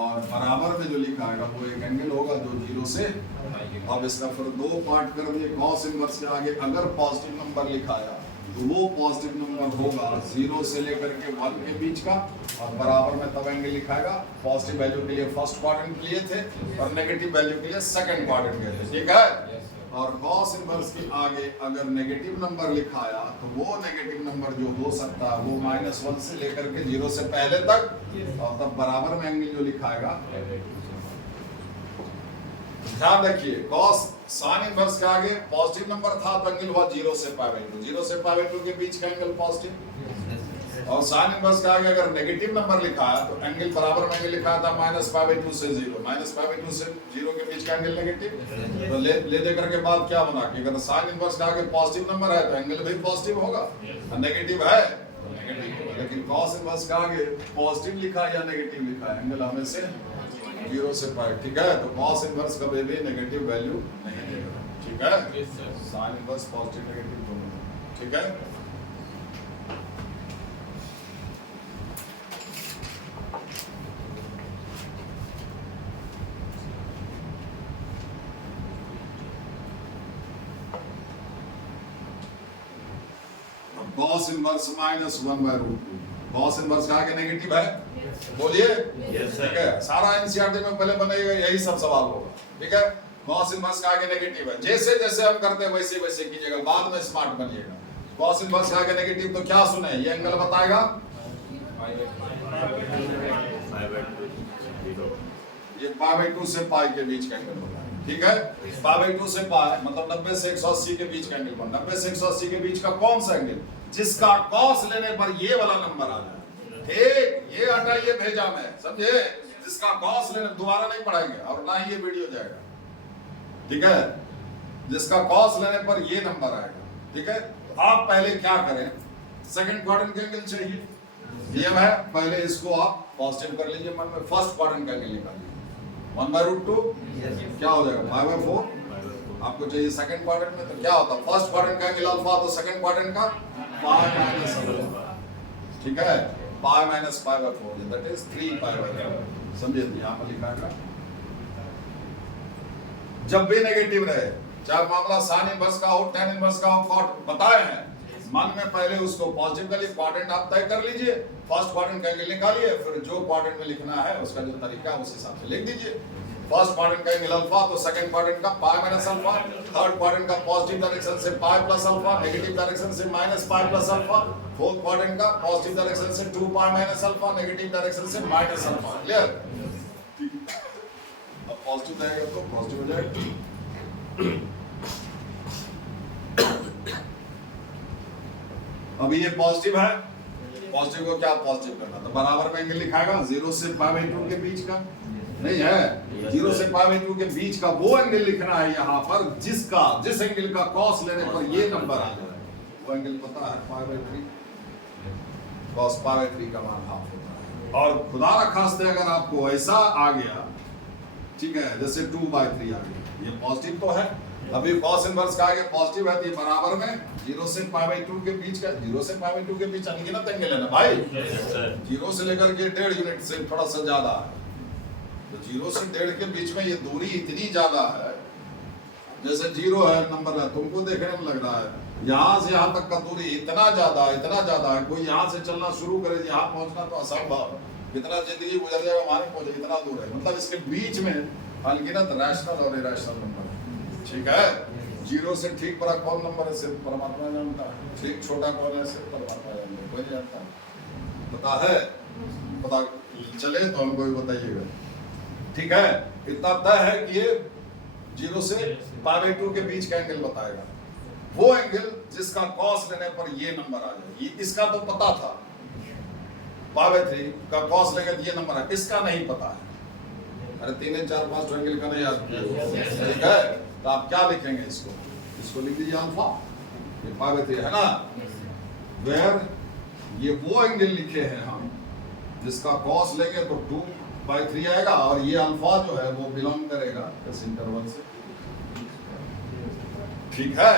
और बराबर में जो लिखाएगा वो एक एंगल होगा जो 0 से, अब इसका फिर दो पार्ट कर दिए, cos इनवर्स के आगे अगर पॉजिटिव नंबर लिखाया तो वो पॉजिटिव नंबर होगा 0 से लेकर के 1 के बीच का, और बराबर में तब एंगल लिखाएगा, पॉजिटिव वैल्यू के लिए फर्स्ट क्वाड्रेंट लिए थे और नेगेटिव वैल्यू के लिए सेकंड क्वाड्रेंट लिए थे, ठीक है। और cos इनवर्स के आगे अगर नेगेटिव नंबर लिखाया तो वो नेगेटिव नंबर जो हो सकता है वो -1 से लेकर के 0 से पहले तक, और तब बराबर में एंगल जो लिखाएगा, ध्यान रखिए cos sin इनवर्स के आगे पॉजिटिव नंबर था तो एंगल हुआ 0 से π/2, 0 से π/2 के बीच का एंगल पॉजिटिव, और sin इनवर्स के आगे अगर नेगेटिव नंबर लिखाया तो एंगल बराबर में एंगल लिखाया था -π/2 से 0, -π/2 से 0 के बीच का एंगल नेगेटिव, तो ले देकर के बाद क्या बना कि अगर sin इनवर्स के आगे पॉजिटिव नंबर है तो एंगल भी पॉजिटिव होगा, और नेगेटिव है तो नेगेटिव होगा, लेकिन cos इनवर्स के आगे पॉजिटिव लिखा या नेगेटिव लिखा है, एंगल हमें से 0 से π, ठीक है। तो cos इनवर्स कभी भी नेगेटिव वैल्यू नहीं देगा, ठीक है। ठीक है, साइन इनवर्स पॉजिटिव नेगेटिव दोनों, ठीक है। Cos inverse minus 1/√2, cos inverse का आगे नेगेटिव है, बोलिए, ठीक है। सारा एनसीईआरटी में पहले बनेगा, यही सब सवाल होगा, ठीक है। कॉस इनवर्स का आगे नेगेटिव है, जैसे जैसे हम करते हैं वैसे वैसे कीजिएगा, बाद में स्मार्ट बनिएगा। कॉस इनवर्स का आगे नेगेटिव तो क्या सुने, ये एंगल बताएगा, ये π/2 से पाई के बीच का एंगल होता है, ठीक है। π/2 से पाई मतलब 90 से 180 के बीच का एंगल बन, 90 से 180 के बीच का कौन सा एंगल, जिसका कॉस लेने पर ये वाला नंबर आ जाए, ठीक। ये हटाइए भेजा में, समझे, जिसका कॉस लेने, दोबारा नहीं पढ़ाएंगे और ना ही ये वीडियो जाएगा, ठीक है। जिसका कॉस लेने पर ये नंबर आएगा, ठीक है। तो आप पहले क्या करें, सेकंड क्वाड्रेंट का एंगल चाहिए, ये है, पहले इसको आप पॉजिटिव कर लीजिए मन में, फर्स्ट क्वाड्रेंट का एंगल निकालिए, 1/√2 क्या हो जाएगा 5/4, आपको चाहिए सेकंड क्वाड्रेंट में, तो क्या होता है, फर्स्ट क्वाड्रेंट का एंगल अल्फा, तो सेकंड क्वाड्रेंट का पाई माइनस अल्फा, ठीक है। पाई माइनस π/4 दैट इज 3π/4, समझिए, यहां पर लिखा है। जब भी नेगेटिव रहे, चाहे मामला साइन इनवर्स का हो, tan इनवर्स का हो, कॉट बताए हैं, मन में पहले उसको पॉजिटिव कर लीजिए, क्वाड्रेंट आप तय कर लीजिए, फर्स्ट क्वाड्रेंट का एंगल निकालिए, फिर जो क्वाड्रेंट में लिखना है उसका जो तरीका है उस हिसाब से लिख दीजिए। फर्स्ट क्वाड्रेंट का एंगल अल्फा, तो सेकंड क्वाड्रेंट का pi minus alpha, third quadrant का पॉजिटिव डायरेक्शन से pi plus alpha, negative direction से minus pi plus alpha, fourth quadrant का पॉजिटिव डायरेक्शन से 2 pi minus alpha, negative direction से minus alpha, clear. अब positive जाएगा तो पॉजिटिव हो जाएगा। अभी ये पॉजिटिव है, पॉजिटिव को क्या पॉजिटिव करना, तो बराबर में एंगल लिखाएगा, 0 से π/2 के बीच का नहीं है, 0 से π/2 के बीच का वो एंगल लिखना है यहाँ पर, जिस एंगल का कॉस लेने पर ये नंबर आ जाए, वो एंगल पता है π/3, कॉस π/3 का मान हाफ होता है। और खुदा न खास्ते अगर आपको ऐसा आ गया, ठीक है, जैसे 2/3 आ गया, ये पॉजिटिव तो है, अभी कॉस इनवर्स का आगे पॉजिटिव है, तो ये बराबर में 0 से π/2 के बीच का, 0 से π/2 के बीच अनगिनत एंगल है ना भाई, 0 से लेकर के 1.5 यूनिट से थोड़ा सा ज्यादा है, तो 0 से 1.5 के बीच में ये दूरी इतनी ज्यादा है, जैसे 0 है नंबर है, तुमको देखने में लग रहा है यहाँ से यहाँ तक का दूरी इतना ज्यादा है, कोई यहाँ से चलना शुरू करे, यहाँ पहुंचना तो असंभव है, कितना जिंदगी गुजर जाएगा वहां पहुंचे, इतना दूर है, मतलब इसके बीच में अनगिनत रैशनल और इरैशनल नंबर, ठीक है। 0 से ठीक बड़ा कौन नंबर है, सिर्फ परमात्मा जानता है, ठीक छोटा कौन है, सिर्फ परमात्मा जानता है, कोई जानता पता है, पता चले तो हमको भी बताइएगा, ठीक है। इतना तय है कि ये 0 से π/2 के बीच का एंगल बताएगा, वो एंगल जिसका कॉस लेने पर ये नंबर आ जाए, ये इसका तो पता था, π/3 का कॉस लेंगे तो ये नंबर है, इसका नहीं पता है, अरे 3 4 5 एंगल का नहीं याद, ठीक है। तो आप क्या लिखेंगे, इसको लिख दीजिए अल्फा, ये π/3 है ना, वेयर ये वो एंगल लिखे हैं हम जिसका कॉस लेंगे तो 2/3 आएगा, और ये अल्फा जो है वो बिलोंग करेगा इस इंटरवल से, ठीक है।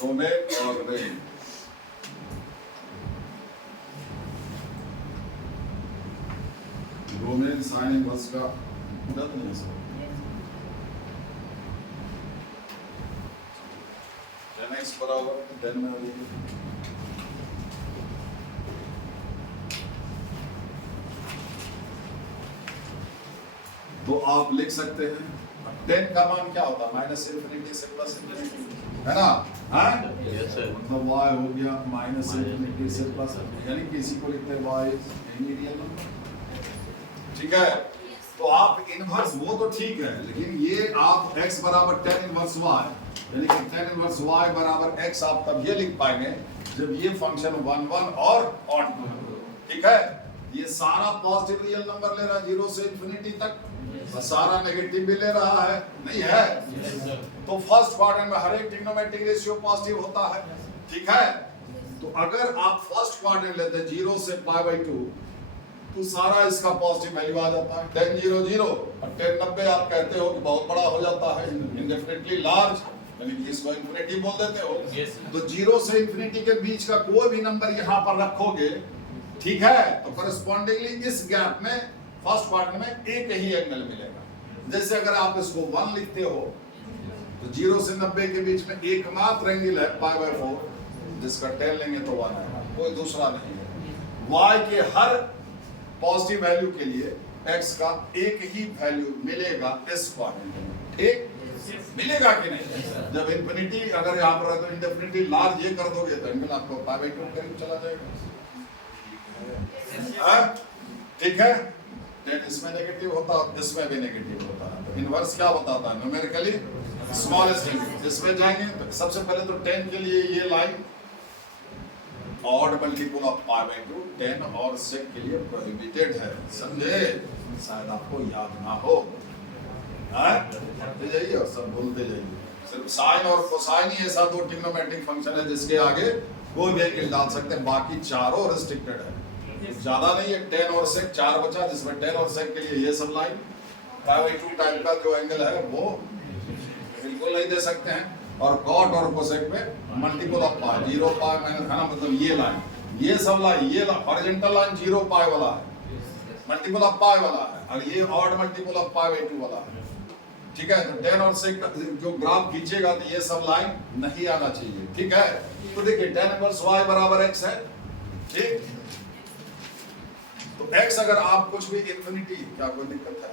डोमेन और रेंज, डोमेन साइन इनवर्स का मदद नहीं सर, tan x बराबर 10 में होगी, तो आप लिख सकते हैं 10 का मान क्या होता है, माइनस इन्फिनिटी से प्लस इन्फिनिटी, है ना, हाँ मतलब y हो गया माइनस इन्फिनिटी से प्लस, यानी कि इसी को लिखते हैं y एनी रियल नंबर, ठीक है। तो आप इनवर्स वो तो ठीक है, लेकिन ये आप x बराबर tan इनवर्स y, यानी कि tan इनवर्स y बराबर x आप तब ये लिख पाएंगे जब ये फंक्शन 1 1 और ऑड, ठीक है। ये सारा पॉजिटिव रियल नंबर ले रहा है 0 से इन्फिनिटी तक, और सारा नेगेटिव भी ले रहा है, नहीं है, तो फर्स्ट क्वाड्रेंट में हर एक ट्रिग्नोमेट्रिक रेशियो पॉजिटिव होता है, ठीक है। तो अगर आप फर्स्ट क्वाड्रेंट लेते 0 से π/2, तो सारा इसका पॉजिटिव वैल्यू आ जाता है 10 0 0 और 10 90 आप कहते हो कि बहुत बड़ा हो जाता है, इंडेफिनिटली लार्ज, यानी कि इसको इंफिनिटी बोल देते हो। तो 0 से इंफिनिटी के बीच का कोई भी नंबर यहाँ पर रखोगे, ठीक है, तो करस्पॉन्डिंगली इस गैप में फर्स्ट क्वाड्रेंट में एक ही एंगल मिलेगा। जैसे अगर आप इसको 1 लिखते हो तो 0 से 90 के बीच में एकमात्र एंगल है π/4, जिसका 10 लेंगे तो 1 आएगा, कोई दूसरा नहीं है। y के हर पॉजिटिव वैल्यू के लिए x का एक ही वैल्यू मिलेगा इस क्वाड्रेंट में, ठीक मिलेगा कि नहीं? जब इंफिनिटी अगर यहाँ पर तो इंडेफिनिटली लार्ज ये कर दोगे तो एंगल आपको π/2 करीब चला जाएगा, ठीक है। 10 इसमें नेगेटिव होता है, इसमें भी नेगेटिव होता है, तो इनवर्स क्या बताता है? Numerically smallest angle. इसमें जाएंगे तो सबसे पहले तो 10 के लिए ये लाइन ऑड मल्टीपल ऑफ π/2 10 और sec के लिए प्रोहिबिटेड है, समझे? शायद आपको याद ना हो, पढ़ते जाइए और सब बोलते जाइए। सिर्फ साइन और कोसाइन ही ऐसा दो ट्रिग्नोमेट्रिक फंक्शन है जिसके आगे कोई भी एंगल डाल सकते हैं, बाकी चारों रिस्ट्रिक्टेड है, ज्यादा नहीं है। 10 और sec 4 बचा, जिसमें 10 और sec के लिए ये सब लाइन π/2 टाइप का जो एंगल है वो बिल्कुल नहीं दे सकते हैं, और cot और cosec में multiple of pi 0 pi minus, है ना, मतलब ये लाइन, ये सब लाइन, ये हॉरिजॉन्टल लाइन 0 पाई वाला है, मल्टीपल ऑफ पाई वाला है, और ये ऑड मल्टीपल ऑफ π/2 वाला है, ठीक है। तो 10 और sec जो ग्राफ खींचेगा तो ये सब लाइन नहीं आना चाहिए, ठीक है। तो देखिए tan इनवर्स y बराबर x है, ठीक। तो x अगर आप कुछ भी इंफिनिटी, क्या कोई दिक्कत है?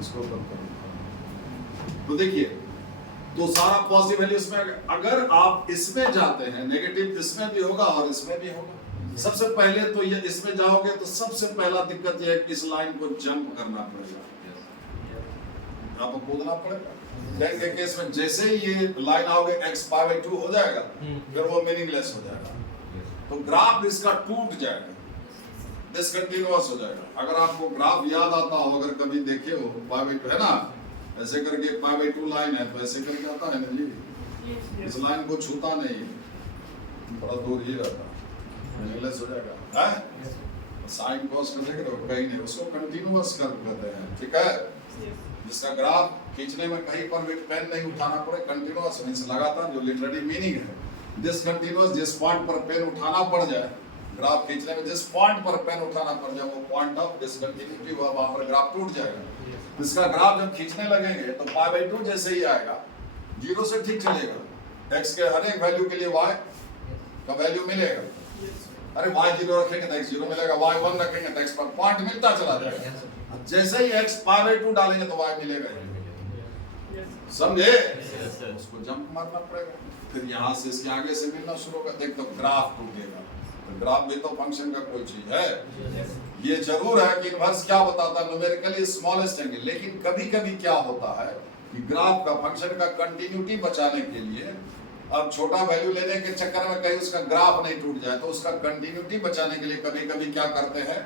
इसको कम करो। तो देखिए, तो सारा पॉजिटिव वैल्यू इसमें, अगर आप इसमें जाते हैं नेगेटिव इसमें भी होगा और इसमें भी होगा। सबसे पहले तो ये इसमें जाओगे तो सबसे पहला दिक्कत यह है कि इस लाइन को जंप करना पड़ेगा, आपको कूदना पड़ेगा। 10 के केस में जैसे ही ये लाइन आओगे x π/2 हो जाएगा, फिर वो मीनिंगलेस हो जाएगा, तो ग्राफ इसका टूट जाएगा, डिसकंटिन्यूअस हो जाएगा। अगर आपको ग्राफ याद आता हो, अगर कभी देखे हो π/2 है ना, ऐसे करके π/2 लाइन है तो ऐसे करके आता है ना जी, इस लाइन को छूता नहीं है, थोड़ा दूर ही रहता है, मीनिंगलेस हो जाएगा, है साइन कॉस कर देंगे तो कहीं नहीं, उसको कंटिन्यूअस कर देते हैं, ठीक है। जिसका ग्राफ खींचने में कहीं पर भी पेन नहीं उठाना पड़े, कंटिन्यूअस मींस लगातार, जो लिटरली मीनिंग है डिसकंटिन्यूअस, जिस पॉइंट पर पेन उठाना पड़ जाए ग्राफ खींचने में, जिस पॉइंट पर पेन उठाना पड़ जाए वो पॉइंट ऑफ डिसकंटिन्यूटी, वहां पर ग्राफ टूट जाएगा। इसका ग्राफ जब खींचने लगेंगे तो π/2 जैसे ही आएगा 0 से ठीक चलेगा, x के हर एक वैल्यू के लिए y का वैल्यू मिलेगा। अरे y 0 रखेंगे तो x 0 मिलेगा, y 1 रखेंगे तो x पर पॉइंट मिलता चला जाएगा, जैसे ही x π/2 डालेंगे तो y मिलेगा, समझे? उसको जंप मारना पड़ेगा, फिर यहाँ से इसके आगे से मिलना शुरू होगा, देख तो ग्राफ टूटेगा। तो ग्राफ भी तो फंक्शन का कोई चीज है। ये जरूर है कि इनवर्स क्या बताता है, न्यूमेरिकली स्मॉलेस्ट एंगल, लेकिन कभी कभी क्या होता है कि ग्राफ का फंक्शन का कंटिन्यूटी बचाने के लिए, अब छोटा वैल्यू लेने के चक्कर में कहीं उसका ग्राफ नहीं टूट जाए, तो उसका कंटिन्यूटी बचाने के लिए कभी कभी क्या करते हैं,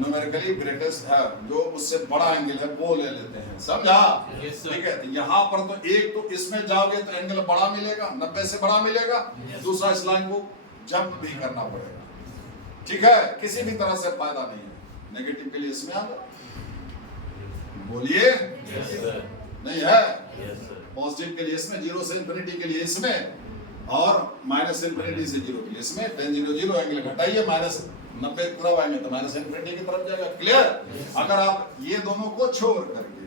न्यूमेरिकली ग्रेटेस्ट है जो उससे बड़ा एंगल है वो ले लेते हैं, समझा? ठीक है। तो यहाँ पर तो एक तो इसमें जाओगे तो एंगल बड़ा मिलेगा, 90 से बड़ा मिलेगा, दूसरा इस लाइन को जंप भी करना पड़ेगा, ठीक है। किसी भी तरह से फायदा नहीं है। नेगेटिव के लिए इसमें आ जाओ, बोलिए नहीं है, पॉजिटिव के लिए इसमें, 0 से इंफिनिटी के लिए इसमें, और माइनस इंफिनिटी से 0 के लिए इसमें। 10 0 0 एंगल घटाइए, माइनस 90 की तरफ आएंगे तो माइनस इंफिनिटी की तरफ जाएगा, क्लियर? अगर आप ये दोनों को छोड़ करके,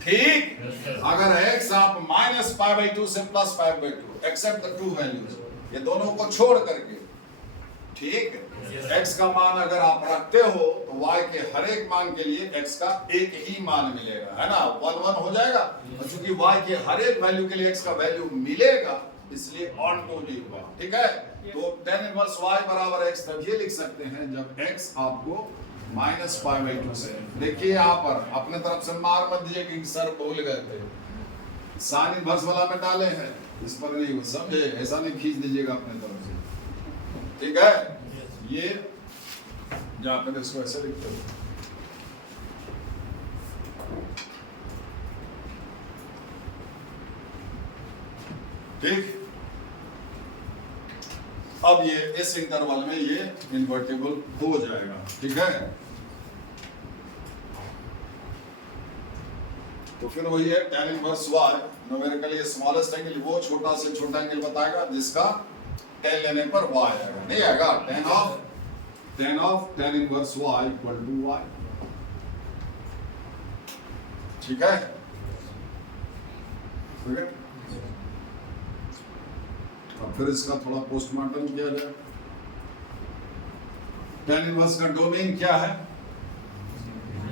ठीक, अगर x आप माइनस π/2 से plus π/2 except the two values, ये दोनों को छोड़ करके, ठीक, x का मान अगर आप रखते हो तो y के हर एक मान के लिए x का एक ही मान मिलेगा, है ना, 1 1 हो जाएगा। और चूंकि y के हर एक वैल्यू के लिए x का वैल्यू मिलेगा, इसलिए ऑन टू ली हुआ, ठीक है। तो tan इनवर्स y बराबर x तब ये लिख सकते हैं जब x आपको माइनस π/2 से, देखिए यहाँ पर अपने तरफ से मार मत दीजिए कि सर भूल गए थे, साइन इनवर्स वाला में डाले हैं, इस पर नहीं, समझे? ऐसा नहीं खींच दीजिएगा अपने तरफ से, ठीक है। ये जहां पर इसको ऐसे लिखते हो, ठीक। अब ये इस इंटरवल में ये इन्वर्टिबल हो जाएगा, ठीक है। तो फिर वही है tan inverse y numerically smallest angle, वो छोटा से छोटा एंगल बताएगा जिसका tan लेने पर y आएगा, नहीं आएगा tan of tan inverse y equal to y, ठीक है। अब फिर इसका थोड़ा पोस्टमार्टम किया जाए। tan इनवर्स का डोमेन क्या है,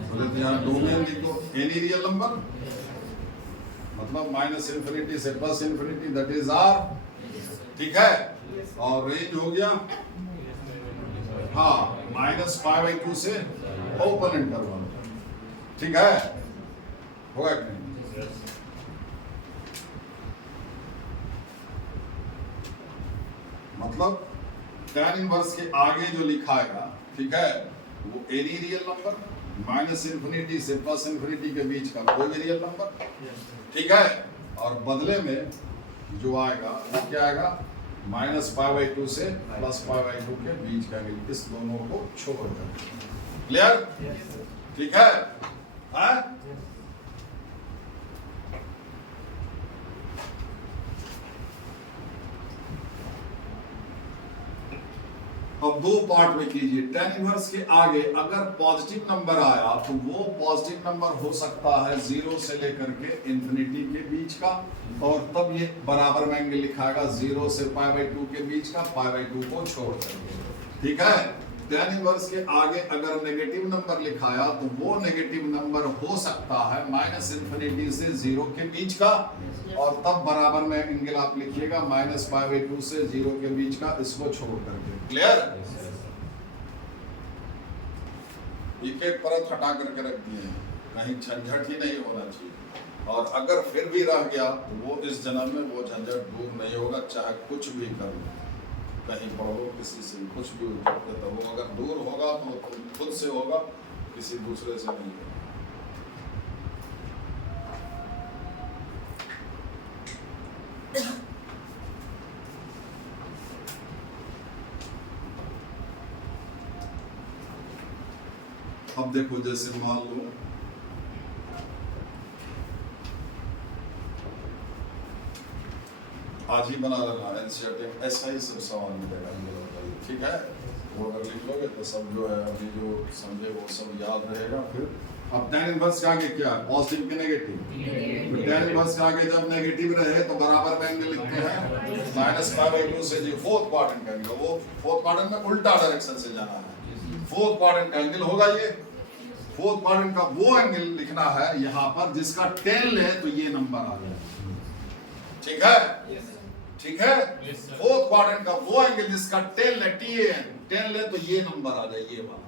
बोले यहाँ डोमेन लिखो एनी रियल नंबर, मतलब माइनस इंफिनिटी से plus infinity, that is R, ठीक है। और रेंज हो गया हाँ -π/2 से ओपन इंटरवल, ठीक है, होगा कि नहीं। मतलब tan इनवर्स के आगे जो लिखाएगा, ठीक है, वो any real number, minus infinity से प्लस इंफिनिटी के बीच का कोई भी रियल नंबर, ठीक है। और बदले में जो आएगा वो क्या आएगा, -π/2 से +π/2 के बीच का एंगल, इस दोनों को छोड़कर। क्लियर, ठीक है, हाँ? अब दो पार्ट में कीजिए। tan इनवर्स के आगे अगर पॉजिटिव नंबर आया तो वो पॉजिटिव नंबर हो सकता है 0 से लेकर के इंफिनिटी के बीच का, और तब ये बराबर में एंगल लिखाएगा 0 से π/2 के बीच का, π/2 को छोड़ करके, ठीक है। tan इनवर्स के आगे अगर नेगेटिव नंबर लिखाया तो वो नेगेटिव नंबर हो सकता है -इंफिनिटी से 0 के बीच का, और तब बराबर में एंगल आप लिखिएगा -π/2 से 0 के बीच का, इसको छोड़ करके। क्लियर, एक एक परत हटा करके रख दिए हैं, कहीं झंझट ही नहीं होना चाहिए। और अगर फिर भी रह गया तो वो इस जन्म में वो झंझट दूर नहीं होगा, चाहे कुछ भी कर लो, कहीं पढ़ो, किसी से कुछ भी तो वो अगर दूर होगा तो खुद से होगा, किसी दूसरे से नहीं होगा। अब देखो, जैसे मान लो आज ही बना लेना एनसीईआरटी में, ऐसा ही सब सवाल मिलेगा, ठीक है। वो अगर लिख लोगे तो सब जो है अभी जो समझे वो सब याद रहेगा। फिर अब tan इनवर्स के आगे क्या है, पॉजिटिव के नेगेटिव। तो tan इनवर्स के आगे जब नेगेटिव रहे तो बराबर में एंगल लिखते हैं -π/2 से, जो फोर्थ क्वाड्रेंट का एंगल, वो फोर्थ क्वाड्रेंट में उल्टा डायरेक्शन से जाना है, फोर्थ क्वाड्रेंट का एंगल होगा ये। फोर्थ क्वाड्रेंट का वो एंगल लिखना है यहाँ पर जिसका tan ले तो ये नंबर आ जाए, ठीक है, ठीक है। फोर्थ क्वाड्रेंट का वो एंगल जिसका tan ले, tan ले तो ये नंबर आ जाए, ये वाला।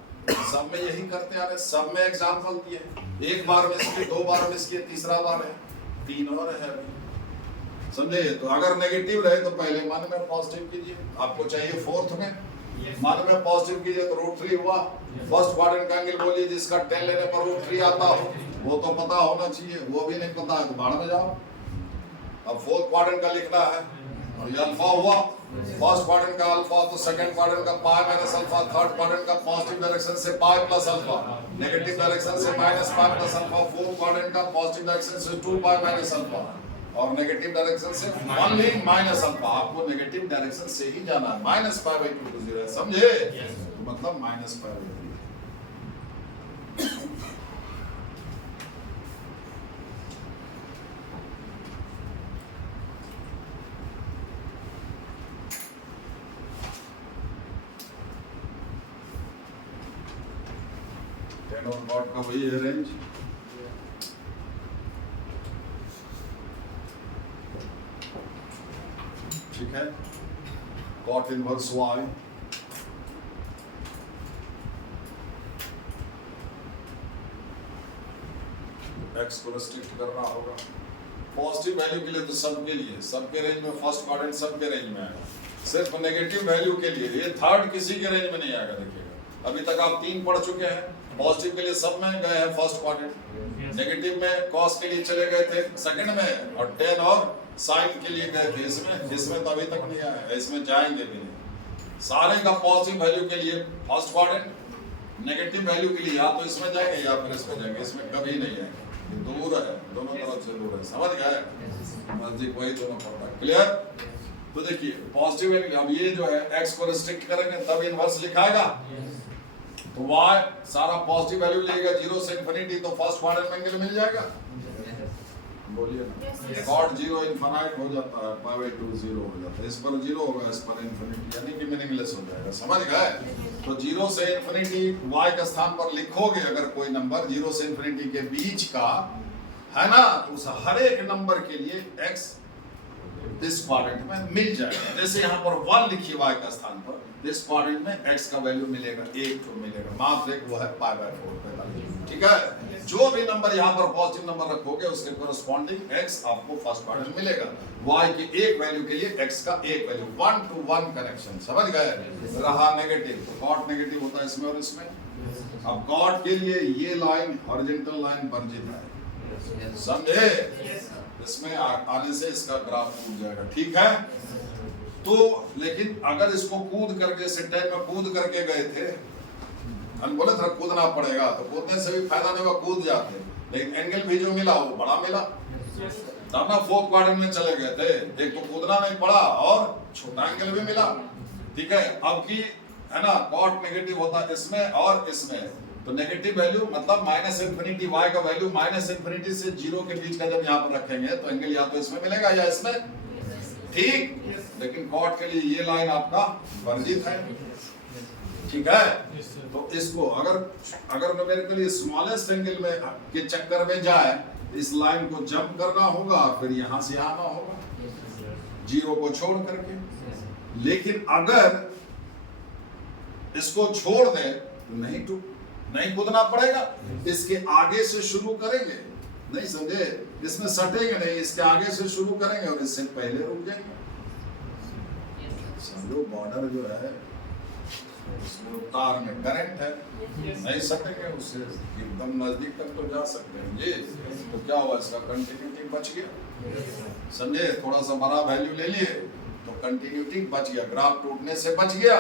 सब में यही करते आ रहे, सब में एग्जाम्पल दिए, एक बार में इसके, दो बार में इसके, तीसरा बार है, 3 और है, समझे। तो अगर नेगेटिव रहे तो पहले मन में पॉजिटिव कीजिए, आपको चाहिए फोर्थ में, मन में पॉजिटिव कीजिए तो √3 हुआ। फर्स्ट क्वाड्रेंट का एंगल बोलिए जिसका tan लेने पर √3 आता हो, वो तो पता होना चाहिए, वो भी नहीं पता है तो बाढ़ में जाओ। अब फोर्थ क्वाड्रेंट का लिखना है, और ये अल्फा हुआ, फर्स्ट क्वाड्रेंट का अल्फा, तो सेकंड क्वाड्रेंट का π - अल्फा, थर्ड क्वाड्रेंट का पॉजिटिव डायरेक्शन से π + अल्फा, नेगेटिव डायरेक्शन से -π + अल्फा, फोर्थ क्वाड्रेंट का पॉजिटिव डायरेक्शन से 2π - अल्फा, और नेगेटिव डायरेक्शन से ओनली -अल्फा। आपको नेगेटिव डायरेक्शन से ही जाना है, -π/2 to 0, समझे। तो मतलब -π/2। tan और cot का वही है रेंज। ठीक है, cot इनवर्स y x को रिस्ट्रिक्ट करना होगा पॉजिटिव वैल्यू के लिए, तो सबके लिए, सबके रेंज में फर्स्ट क्वाड्रेंट सबके रेंज में आएगा, सिर्फ नेगेटिव वैल्यू के लिए ये थर्ड किसी के रेंज में नहीं आएगा। देखिएगा अभी तक आप 3 पढ़ चुके हैं, पॉजिटिव के लिए सब में गए हैं फर्स्ट क्वाड्रेंट, नेगेटिव में कॉस के लिए चले गए थे सेकंड में, और tan और साइन के लिए गए थे इसमें तो अभी तक नहीं आया, इसमें जाएंगे भी नहीं। सारे का पॉजिटिव वैल्यू के लिए फर्स्ट क्वाड्रेंट, नेगेटिव वैल्यू के लिए या तो इसमें जाएंगे या फिर इसमें जाएंगे, इसमें कभी नहीं जाएंगे, दूर है, दोनों तरफ से दूर है, समझ गए? मस्जिद वही दोनों पड़ता है, क्लियर? तो देखिए पॉजिटिव वैल्यू, अब ये जो है x को रिस्ट्रिक्ट करेंगे तब इनवर्स लिखाएगा, तो y सारा पॉजिटिव वैल्यू लेगा 0 से इंफिनिटी, तो फर्स्ट क्वाड्रेंट में एंगल मिल जाएगा, बोलिए ना, कॉट 0 इनफिनाइट हो जाता है, पाई बाय 2 0 हो जाता है, इस पर 0 होगा, इस पर इंफिनिटी, यानी कि मीनिंगलेस हो जाएगा, समझ गए? तो 0 से इंफिनिटी y के स्थान पर लिखोगे अगर कोई नंबर 0 से इंफिनिटी के बीच का है ना, तो उस हर एक नंबर के लिए x इस क्वाड्रेंट में मिल जाएगा, जैसे यहाँ पर 1 लिखिए y का स्थान पर, इस क्वाड्रेंट में x का वैल्यू मिलेगा, एक तो मिलेगा, मात्र एक, वो है पाई बाय 4, ठीक है? जो भी नंबर यहाँ पर पॉजिटिव नंबर रखोगे उसके कोरस्पॉन्डिंग x आपको फर्स्ट क्वाड्रेंट मिलेगा, y के एक वैल्यू के लिए x का एक वैल्यू, 1 to 1 कनेक्शन, समझ गए? रहा नेगेटिव, तो कॉट नेगेटिव होता है इसमें और इसमें, अब कॉट के लिए ये लाइन हॉरिजॉन्टल लाइन वर्जित है, समझे? इसमें आने से इसका ग्राफ टूट जाएगा, ठीक है? तो लेकिन अगर इसको कूद करके, जैसे 10 में कूद करके गए थे, हम बोले था कूदना पड़ेगा, तो कूदने से भी फायदा नहीं हुआ, कूद जाते, लेकिन एंगल भी जो मिला वो बड़ा मिला, तब ना फोर्थ क्वाड्रेंट में चले गए थे, एक तो कूदना नहीं पड़ा और छोटा एंगल भी मिला, ठीक है? अब की है ना, कॉट नेगेटिव होता है इसमें और इसमें, तो नेगेटिव वैल्यू मतलब माइनस इंफिनिटी, y का वैल्यू माइनस इंफिनिटी से 0 के बीच का जब यहाँ पर रखेंगे तो एंगल या तो इसमें मिलेगा या इसमें, ठीक? लेकिन कॉट के लिए ये लाइन आपका वर्जित है, ठीक है? तो इसको अगर न्यूमेरिकली स्मॉलेस्ट एंगल में के चक्कर में जाए, इस लाइन को जंप करना होगा, फिर यहाँ से आना होगा 0 को छोड़ करके, लेकिन अगर इसको छोड़ दे तो नहीं कूदना पड़ेगा, इसके आगे से शुरू करेंगे, नहीं समझे? इसमें सटेंगे नहीं, इसके आगे से शुरू करेंगे और इससे पहले रुक जाएंगे, समझो? बॉर्डर जो है उसमें तार में करंट है, नहीं सटेंगे, उससे एकदम नजदीक तक तो जा सकते हैं जी, तो क्या हुआ, इसका कंटिन्यूटी बच गया, समझे? थोड़ा सा बड़ा वैल्यू ले लिए तो कंटिन्यूटी बच गया, ग्राफ टूटने से बच गया,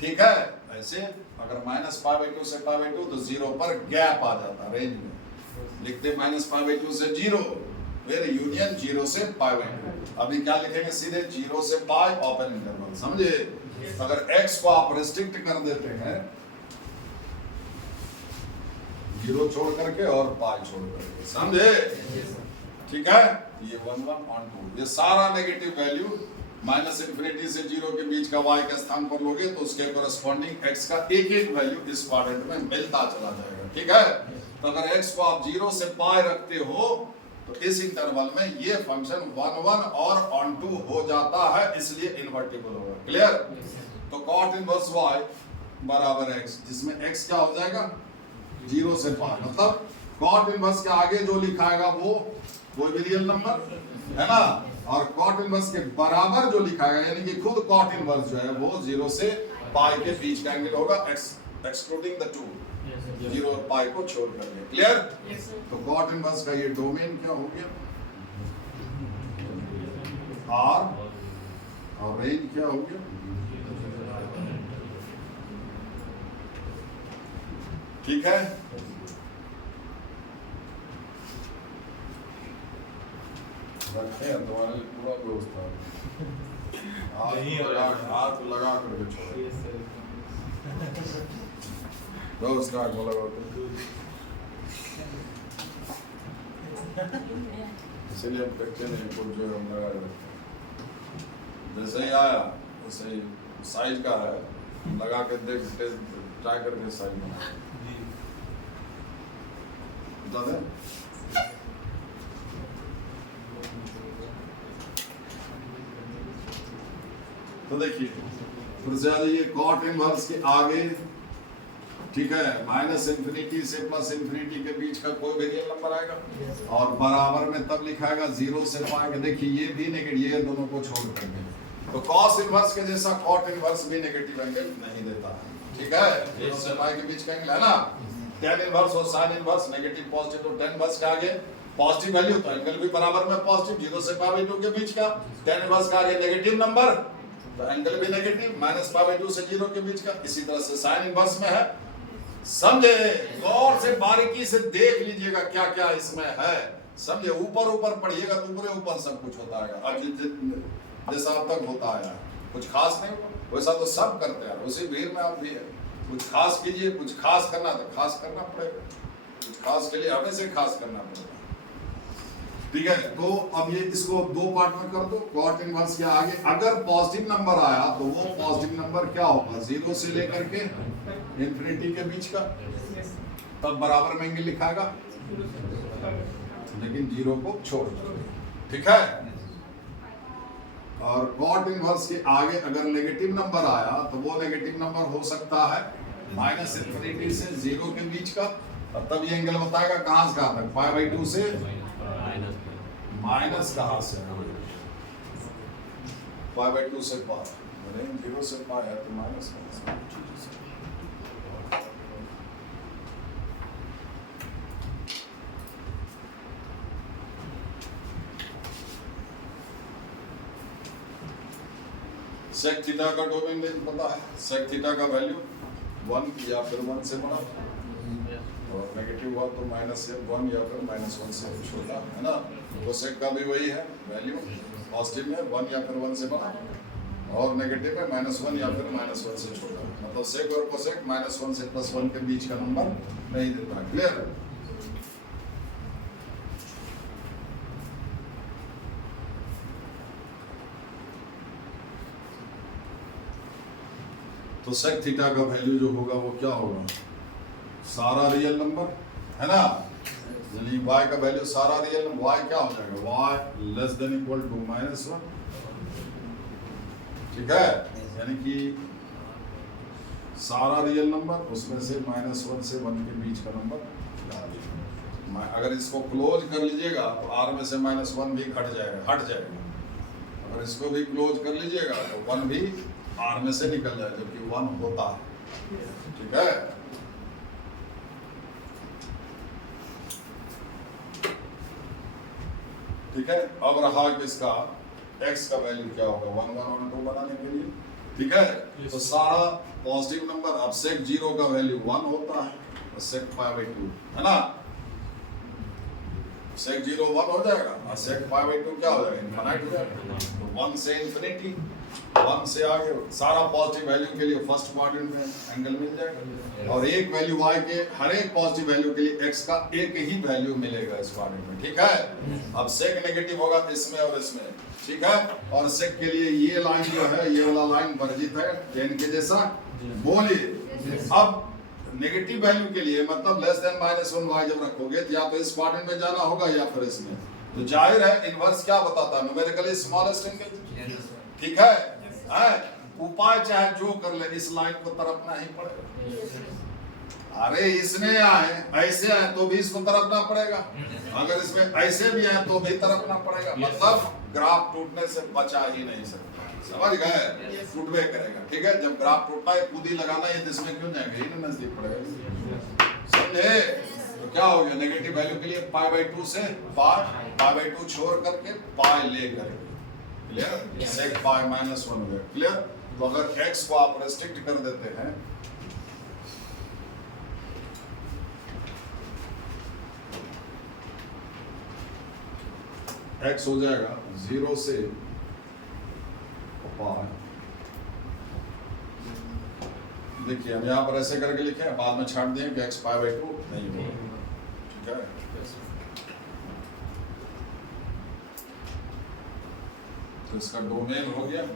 ठीक है? ऐसे अगर माइनस पाई बाय 2 से पाई बाय 2 तो 0 पर गैप आ जाता, रेंज में लिखते माइनस पाई बाय 2 से 0, फिर यूनियन 0 से पाई बाय 2, अभी क्या लिखेंगे सीधे 0 से पाई ओपन इंटरवल, समझे? अगर x को आप रिस्ट्रिक्ट कर देते हैं 0 छोड़ करके और पाई छोड़ करके, समझे? ठीक है? ये 1 1 on 2, ये सारा नेगेटिव वैल्यू माइनस इंफिनिटी से 0 के बीच का y के स्थान पर लोगे तो उसके कोरस्पॉन्डिंग x का एक एक वैल्यू इस क्वाड्रेंट में मिलता चला जाएगा, ठीक है? तो अगर x को आप 0 से पाई रखते हो तो इस इंटरवल में ये फंक्शन 1 1 और on 2 हो जाता है, इसलिए इन्वर्टिबल होगा, क्लियर? तो cot इनवर्स y बराबर x, जिसमें x क्या हो जाएगा 0 से पाई, मतलब cot इनवर्स के आगे जो लिखाएगा वो कोई भी रियल नंबर है ना, और कॉट इनवर्स के बराबर जो लिखाएगा यानी कि खुद कॉट इनवर्स जो है वो 0 से पाई के बीच का एंगल होगा, एक्सक्लूडिंग द 2, 0 और पाई को छोड़ करके, क्लियर? तो कॉट इनवर्स का ये डोमेन क्या हो गया, R, और रेंज क्या हो गया, ठीक है? रखे हैं तुम्हारे लिए पूरा व्यवस्था, हाथ लगा करके छोड़ो, व्यवस्था को लगाओ, इसलिए हम देखते नहीं, कुछ जो हम लगा रखते हैं, जैसे ही आया वैसे ही साइज का है, लगा के देख ट्राई करके साइज बता दें। तो देखिए फिर से आ जाइए, कॉट इनवर्स के आगे, ठीक है, माइनस इंफिनिटी से प्लस इंफिनिटी के बीच का कोई भी रियल नंबर आएगा, और बराबर में तब लिखाएगा 0 से पाई, देखिए ये भी नेगेटिव, ये दोनों को छोड़ करके, तो कॉस इनवर्स के जैसा कॉट इनवर्स भी नेगेटिव एंगल नहीं देता है, ठीक है? 0 से पाई के बीच का एंगल है ना, tan इनवर्स और sin इनवर्स नेगेटिव पॉजिटिव, तो tan इनवर्स के आगे पॉजिटिव वैल्यू तो एंगल भी बराबर में पॉजिटिव, 0 से पाई बाय 2 के बीच का, tan इनवर्स का आगे नेगेटिव नंबर तो एंगल भी नेगेटिव, माइनस पाई बाई 2 से 0 के बीच का। इसी तरह से साइन इनवर्स में है, समझे? गौर से बारीकी से देख लीजिएगा क्या क्या इसमें है, समझे? ऊपर ऊपर पढ़िएगा तो ऊपर ऊपर सब कुछ होता है, अब जैसा अब तक होता आया कुछ खास नहीं, वैसा तो सब करते हैं, उसी भीड़ में आप भी है। कुछ खास कीजिए, कुछ खास करना तो खास करना पड़ेगा, कुछ खास के लिए हमें से खास करना पड़ेगा। ठीक है, तो अब ये इसको दो पार्ट में कर दो। कॉट इनवर्स के आगे अगर पॉजिटिव नंबर आया तो वो पॉजिटिव नंबर क्या होगा, 0 से लेकर के इंफिनिटी के बीच का, तब बराबर में एंगल लिखाएगा, लेकिन 0 को छोड़ दो। ठीक है, और कॉट इनवर्स के आगे अगर नेगेटिव नंबर आया तो वो नेगेटिव नंबर हो सकता है माइनस इंफिनिटी से 0 के बीच का, और तब ये एंगल बताएगा कहां से कहां तक, पाई बाई 2 से माइनस कहां से, पाई बाई 2 से पाई, 0 से पाई है तो माइनस कहां से। सेक थीटा का डोमेन पता है, सेक थीटा का वैल्यू 1 या फिर 1 से बड़ा, और नेगेटिव हुआ तो माइनस 1 या फिर माइनस 1 से छोटा, है ना? तो सेक का भी वही है वैल्यू, पॉजिटिव में 1 या फिर 1 से बड़ा, और नेगेटिव में -1 या फिर -1 से छोटा। मतलब सेक और कोसेक -1 से +1 के बीच का नंबर नहीं देता है। क्लियर? तो सेक थीटा का वैल्यू जो होगा वो क्या होगा, सारा रियल नंबर, है ना? यानी y का वैल्यू सारा रियल नंबर, y क्या हो जाएगा, y less than equal to -1। ठीक है, यानी कि सारा रियल नंबर उसमें से -1 से 1 के बीच का नंबर। अगर इसको क्लोज कर लीजिएगा तो r में से -1 भी हट जाएगा। अगर इसको भी क्लोज कर लीजिएगा तो 1 भी r में से निकल जाएगा, जबकि 1 होता है। ठीक है, ठीक है। अब रहा किसका, x का वैल्यू क्या होगा 1 1 और 2 बनाने के लिए। ठीक है, तो सारा पॉजिटिव नंबर, अब सेक 0 का वैल्यू 1 होता है, तो सेक पाई बाई 2, है ना? सेक 0 1 हो जाएगा, और सेक पाई बाई 2 क्या हो जाएगा, इनफिनिट हो जाएगा। तो 1 से इनफिनिटी, 1 से आगे सारा पॉजिटिव वैल्यू के लिए फर्स्ट क्वाड्रेंट में एंगल मिल जाएगा, और एक वैल्यू y के हर एक पॉजिटिव वैल्यू के लिए x का एक ही वैल्यू मिलेगा इस क्वाड्रेंट में। ठीक है, अब सेक नेगेटिव होगा इसमें और इसमें। ठीक है, और सेक के लिए ये लाइन जो है, ये वाला लाइन वर्जित है टेन के जैसा। बोलिए, अब नेगेटिव वैल्यू के लिए मतलब लेस देन -1 y जब रखोगे तो या तो इस क्वाड्रेंट में जाना होगा या फिर इसमें। तो जाहिर है इनवर्स क्या बताता है, न्यूमेरिकली स्मॉलेस्ट एंगल। ठीक है, उपाय चाहे जो कर ले, इस लाइन को तरफना ही पड़ेगा। अरे इसमें आए ऐसे आए तो भी इसको तरफना पड़ेगा, अगर इसमें ऐसे भी आए तो भी तरफना पड़ेगा। मतलब ग्राफ टूटने से बचा ही नहीं सकता, समझ गए? टूटवे करेगा। ठीक है, जब ग्राफ टूटना है कूदी लगाना है, इसमें क्यों जाएगा, ये नजदीक पड़ेगा। समझे? तो क्या हो गया, नेगेटिव वैल्यू के लिए पाई बाई 2 से पाई बाई 2 छोड़ करके पाई ले करके, क्लियर? सेक पाई -1 हो गया। क्लियर? तो अगर x को आप रेस्ट्रिक्ट कर देते हैं, x हो जाएगा 0 से पाई। देखिए हम यहाँ पर ऐसे करके लिखे हैं, बाद में छाट दें कि x पाई बाई 2 नहीं होगा। ठीक है, तो इसका डोमेन हो गया।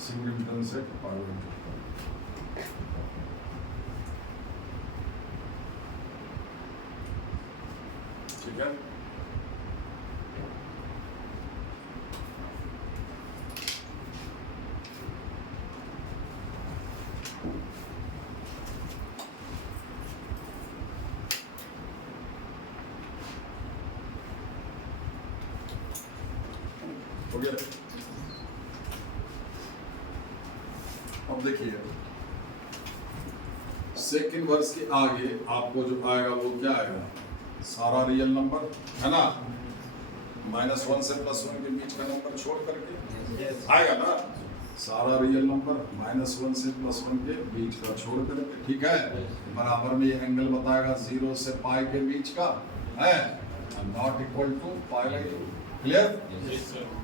सिंगल से ठीक है, हो गया। अब देखिए सेकंड वर्स के आगे आपको जो आएगा वो क्या आएगा, सारा रियल नंबर है ना, -1 से +1 के बीच का नंबर छोड़ करके आएगा ना, सारा रियल नंबर -1 से +1 के बीच का छोड़ करके, ठीक है। बराबर में ये एंगल बताएगा 0 से पाई के बीच का है, नॉट इक्वल टू π/2, क्लियर।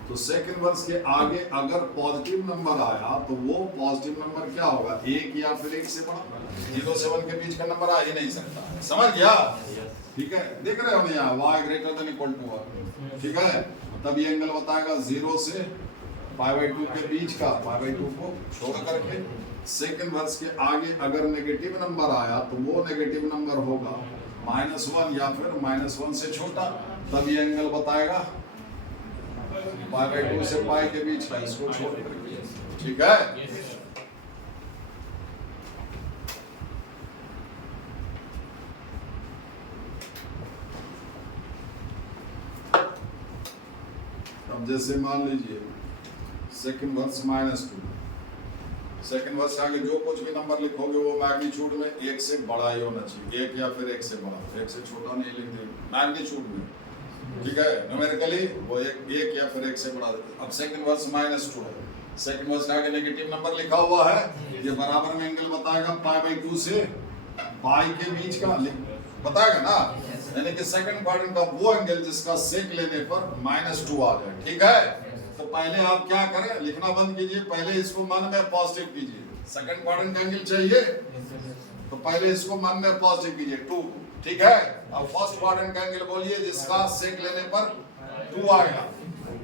तो सेकंड वर्स के आगे अगर पॉजिटिव नंबर आया तो वो पॉजिटिव नंबर क्या होगा, 1 या फिर 1 से बड़ा, 0 से 1 के बीच का नंबर आ ही नहीं सकता, समझ गया, ठीक है। देख रहे हो ना यहाँ y greater than equal to 1, ठीक है। तब ये एंगल बताएगा 0 से π/2 के बीच का, π/2 को छोड़ करके। सेकंड वर्स के आगे अगर नेगेटिव नंबर आया तो वो नेगेटिव नंबर होगा -1 या फिर -1 से छोटा, तब ये एंगल बताएगा π/2 से पाई के बीच का, इसको छोड़ करके, ठीक है। अब जैसे मान लीजिए सेकंड वर्स -2, सेकंड वर्स आगे जो कुछ भी नंबर लिखोगे वो मैग्नीट्यूड में 1 से बड़ा ही होना चाहिए, 1 या फिर 1 से बड़ा, 1 से छोटा नहीं लिख देंगे मैग्नीट्यूड में, ठीक है। न्यूमेरिकली वो 1 या फिर 1 से बड़ा। अब सेकंड वर्स -2 है, सेकंड वर्स आगे नेगेटिव नंबर लिखा हुआ है, ये बराबर में एंगल बताएगा π/2 से पाई के बीच का बताएगा ना, यानी कि सेकंड क्वाड्रेंट का वो एंगल जिसका सेक लेने पर -2 आ जाए, ठीक है। तो पहले आप क्या करें, लिखना बंद कीजिए, पहले इसको मन में पॉजिटिव कीजिए, सेकंड क्वाड्रेंट का एंगल चाहिए तो पहले इसको मन में पॉजिटिव कीजिए 2, ठीक है। अब फर्स्ट क्वाड्रेंट का एंगल बोलिए जिसका सेक लेने पर 2 आएगा,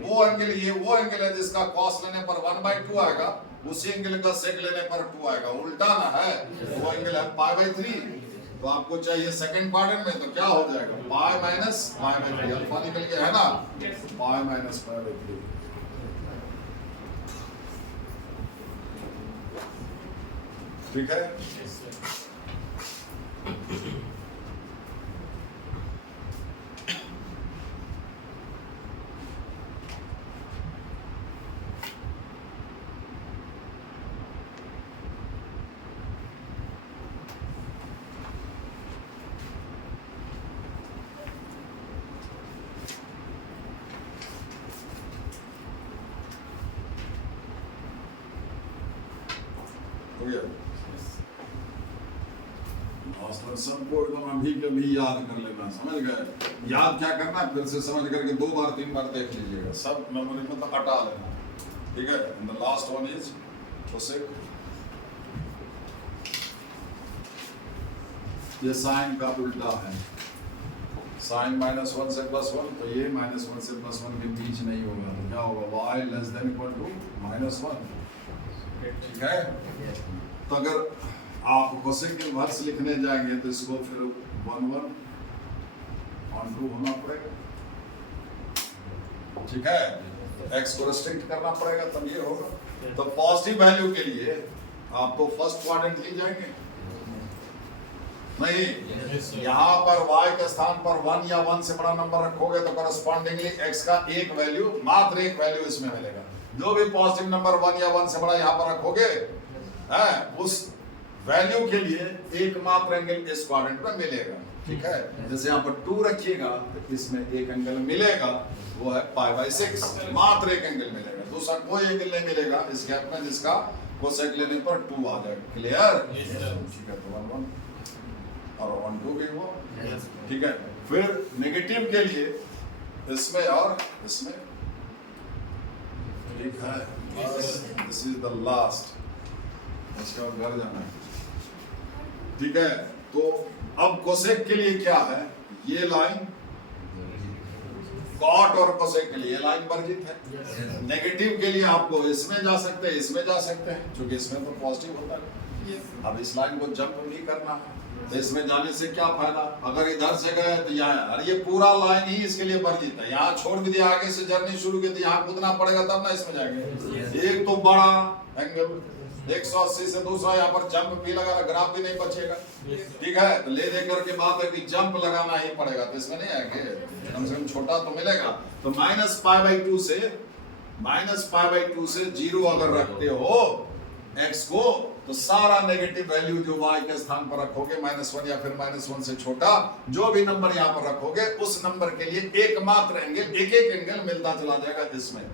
वो एंगल, ये वो एंगल है जिसका कॉस लेने पर 1/2 आएगा, उसी एंगल का सेक लेने पर 2 आएगा, उल्टा ना है, वो एंगल है π/3। तो आपको चाहिए सेकंड क्वाड्रेंट में, तो क्या हो जाएगा π - π/3, अल्फा निकल गया है ना, π - π/3, ठीक है। हो गया, सबको एकदम अभी के भी याद कर लेना, समझ गए। याद क्या करना, फिर से समझ करके 2 बार 3 बार देख लीजिएगा, सब मेमोरी में तो हटा लेना, ठीक है। And the last one is cosec, ये साइन का उल्टा है, साइन -1 से +1, तो ये -1 से +1 के बीच नहीं होगा, तो क्या होगा y < -1, ठीक है। तो अगर आप कोसेक के इन्वर्स लिखने जाएंगे तो इसको फिर 1/2 होना पड़ेगा, ठीक है। x को रिस्ट्रिक्ट करना पड़ेगा तब ये होगा। तो पॉजिटिव वैल्यू के लिए आप तो फर्स्ट क्वाड्रेंट ले जाएंगे, नहीं, यहाँ पर y के स्थान पर 1 या 1 से बड़ा नंबर रखोगे तो करस्पॉन्डिंगली x का एक वैल्यू, मात्र एक वैल्यू इसमें मिलेगा। जो भी पॉजिटिव नंबर 1 या 1 से बड़ा यहाँ पर रखोगे है, उस वैल्यू के लिए एकमात्र एंगल इस क्वाड्रेंट में मिलेगा, ठीक है। जैसे यहाँ पर 2 रखिएगा तो इसमें एक एंगल मिलेगा, वो है π/6, मात्र एक एंगल मिलेगा, दूसरा कोई एंगल नहीं मिलेगा इस गैप में जिसका कोसेक लेने पर 2 आ जाएगा, क्लियर, ठीक है। तो 1/1 और 1/2 भी हुआ, ठीक है। फिर नेगेटिव के लिए इसमें और इसमें, ठीक है। दिस इज द लास्ट, इसका घर जाना है, ठीक है। तो अब कोसेक के लिए क्या है, ये लाइन कॉट और कोसेक के लिए लाइन वर्जित है। नेगेटिव के लिए आपको इसमें जा सकते हैं, इसमें जा सकते हैं, क्योंकि इसमें तो पॉजिटिव होता है। अब इस लाइन को जंप नहीं करना है, तो इसमें जाने से क्या फायदा, अगर इधर से गए तो यहाँ, अरे ये पूरा लाइन ही इसके लिए वर्जित है, यहाँ छोड़ भी दिया, आगे से जर्नी शुरू की तो यहाँ कूदना पड़ेगा तब ना इसमें जाएंगे। एक तो बड़ा एंगल 180 से दूसरा यहाँ पर जंप भी लगा, ग्राफ भी नहीं बचेगा, ठीक है। तो ले देकर के बात है कि जंप लगाना ही पड़ेगा, तो इसमें नहीं आएंगे, कम से कम छोटा तो मिलेगा। तो -π/2 से -π/2 से 0 अगर रखते हो x को, तो सारा नेगेटिव वैल्यू जो y के स्थान पर रखोगे -1 या फिर -1 से छोटा जो भी नंबर यहां पर रखोगे, उस नंबर के लिए एकमात्र एंगल, एक एंगल मिलता चला जाएगा इसमें।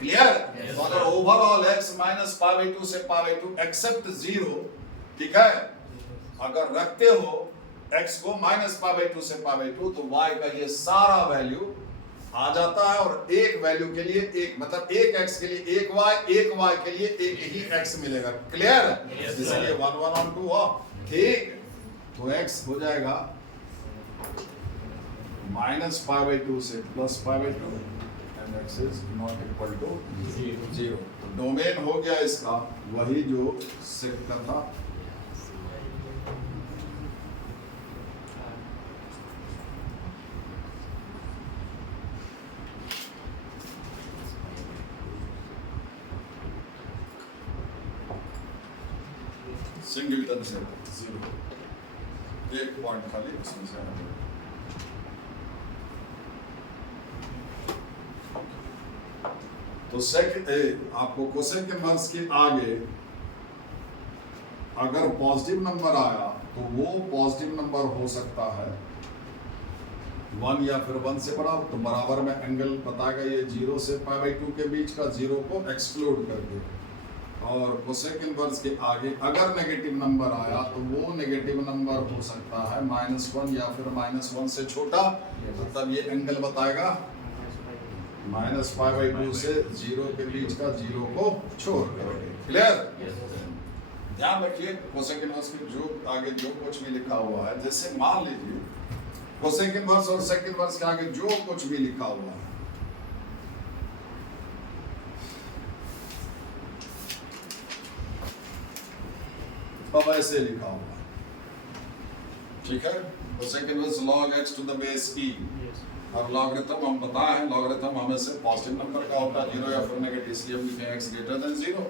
क्लियर? तो अगर ओवरऑल x -π/2 से π/2 एक्सेप्ट 0, ठीक है, अगर रखते हो x को -π/2 से π/2, तो y का ये सारा वैल्यू आ जाता है, और एक वैल्यू के लिए एक, मतलब एक x के लिए एक y के लिए एक ही x मिलेगा। क्लियर? इसलिए 1 1 on 2 हो, ठीक। तो x हो जाएगा -π/2 से +π/2 and x is not equal to 0। तो डोमेन हो गया इसका वही जो सेट का था। सिंगलटन से 0, एक पॉइंट खाली उसमें से तो सेकंड आपको कोसेक इनवर्स के आगे अगर पॉजिटिव नंबर आया तो वो पॉजिटिव नंबर हो सकता है 1 या फिर 1 से बड़ा, तो बराबर में एंगल बताएगा ये 0 से π/2 के बीच का, 0 को एक्सक्लूड करके। और कोसेक इनवर्स के आगे अगर नेगेटिव नंबर आया तो वो नेगेटिव नंबर हो सकता है -1 या फिर -1 से छोटा, तो तब ये एंगल बताएगा -π/2 से 0 के बीच का, 0 को छोड़ करके। क्लियर? ध्यान रखिए कोसेक इनवर्स के जो आगे जो कुछ भी लिखा हुआ है, जैसे मान लीजिए कोसेक इनवर्स और सेक इनवर्स के आगे जो कुछ भी लिखा हुआ है, अब ऐसे लिखा हुआ है, ठीक है। Cosec inverse log x to the base e, और लॉगरिथम हम बताए हैं, लॉगरिथम हमेशा पॉजिटिव नंबर का होता है, 0 या फिर नेगेटिव, इसलिए हम लिखे हैं x greater than 0।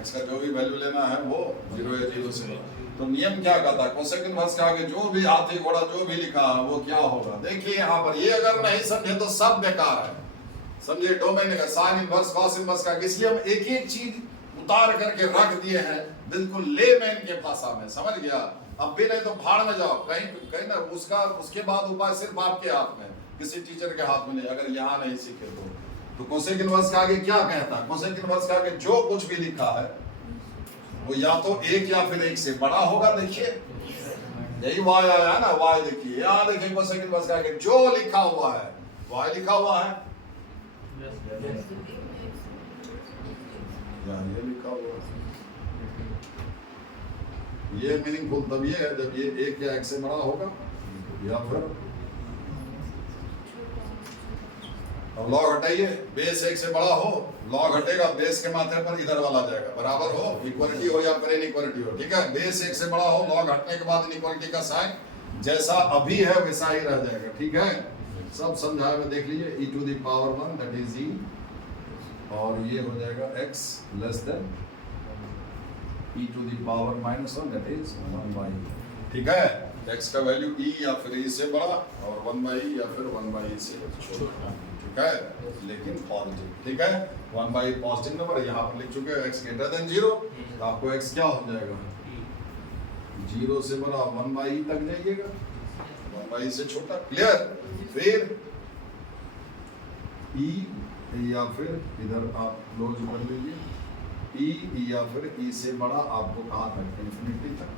x का जो भी वैल्यू लेना है वो 0 या 0 से। तो नियम क्या कहता है, कोसेक इनवर्स के आगे जो भी हाथी घोड़ा जो भी लिखा है वो क्या होगा। देखिए यहाँ पर ये अगर नहीं समझे तो सब बेकार है, समझिए। डोमेन का साइन इनवर्स, कॉस इनवर्स का, इसलिए हम एक एक चीज उतार करके रख दिए हैं बिल्कुल लेमैन के भाषा में, समझ गया। अब भी नहीं तो भाड़ में जाओ कहीं कहीं ना, उसके बाद उपाय सिर्फ आपके हाथ में, किसी टीचर के हाथ में नहीं, अगर यहाँ नहीं सीखे तो कोसेक इनवर्स के आगे क्या कहता है, कोसेक इनवर्स के आगे जो कुछ भी लिखा है वो या तो 1 या फिर 1 से बड़ा होगा। देखिए यही y आया है ना, y देखिए यहाँ, देखिए कोसेक इनवर्स के आगे जो लिखा हुआ है y लिखा हुआ है, ये लिखा हुआ है। ये मीनिंगफुल तब ये है जब ये 1 या 1 से बड़ा होगा, या फिर अब लॉग हटाइए, बेस 1 से बड़ा हो, लॉग हटेगा, बेस के माथे पर इधर वाला जाएगा, बराबर हो, इक्वलिटी हो या फिर इनइक्वलिटी हो, ठीक है। बेस 1 से बड़ा हो, लॉग हटने के बाद इनइक्वलिटी का साइन जैसा अभी है वैसा ही रह जाएगा, ठीक है। सब समझाए हुए देख लीजिए, e to the power 1 that is e, और ये हो जाएगा x less than e to the power -1 that is 1/e, ठीक है। x का वैल्यू e या फिर e से बड़ा, और 1/e या फिर 1/e से छोटा, ठीक है, लेकिन पॉजिटिव, ठीक है। 1/e पॉजिटिव नंबर यहाँ पर लिख चुके हैं, x ग्रेटर देन 0, तो आपको x क्या हो जाएगा, 0 से बड़ा 1/e तक जाइएगा, 1/e से छोटा। क्लियर? फिर e या फिर इधर आप क्लोज कर लीजिए, e या फिर e से बड़ा आपको कहाँ तक, इंफिनिटी तक।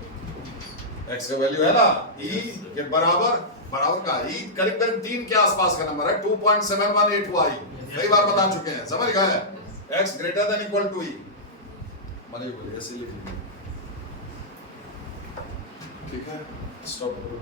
x का वैल्यू है ना e के बराबर का, e करीब 3 के आसपास का नंबर है, 2.718y, कई बार बता चुके हैं, समझ गए। x greater than equal to e, मानिए बोलिए ऐसे लिख लीजिए, ठीक है। स्टॉप करो।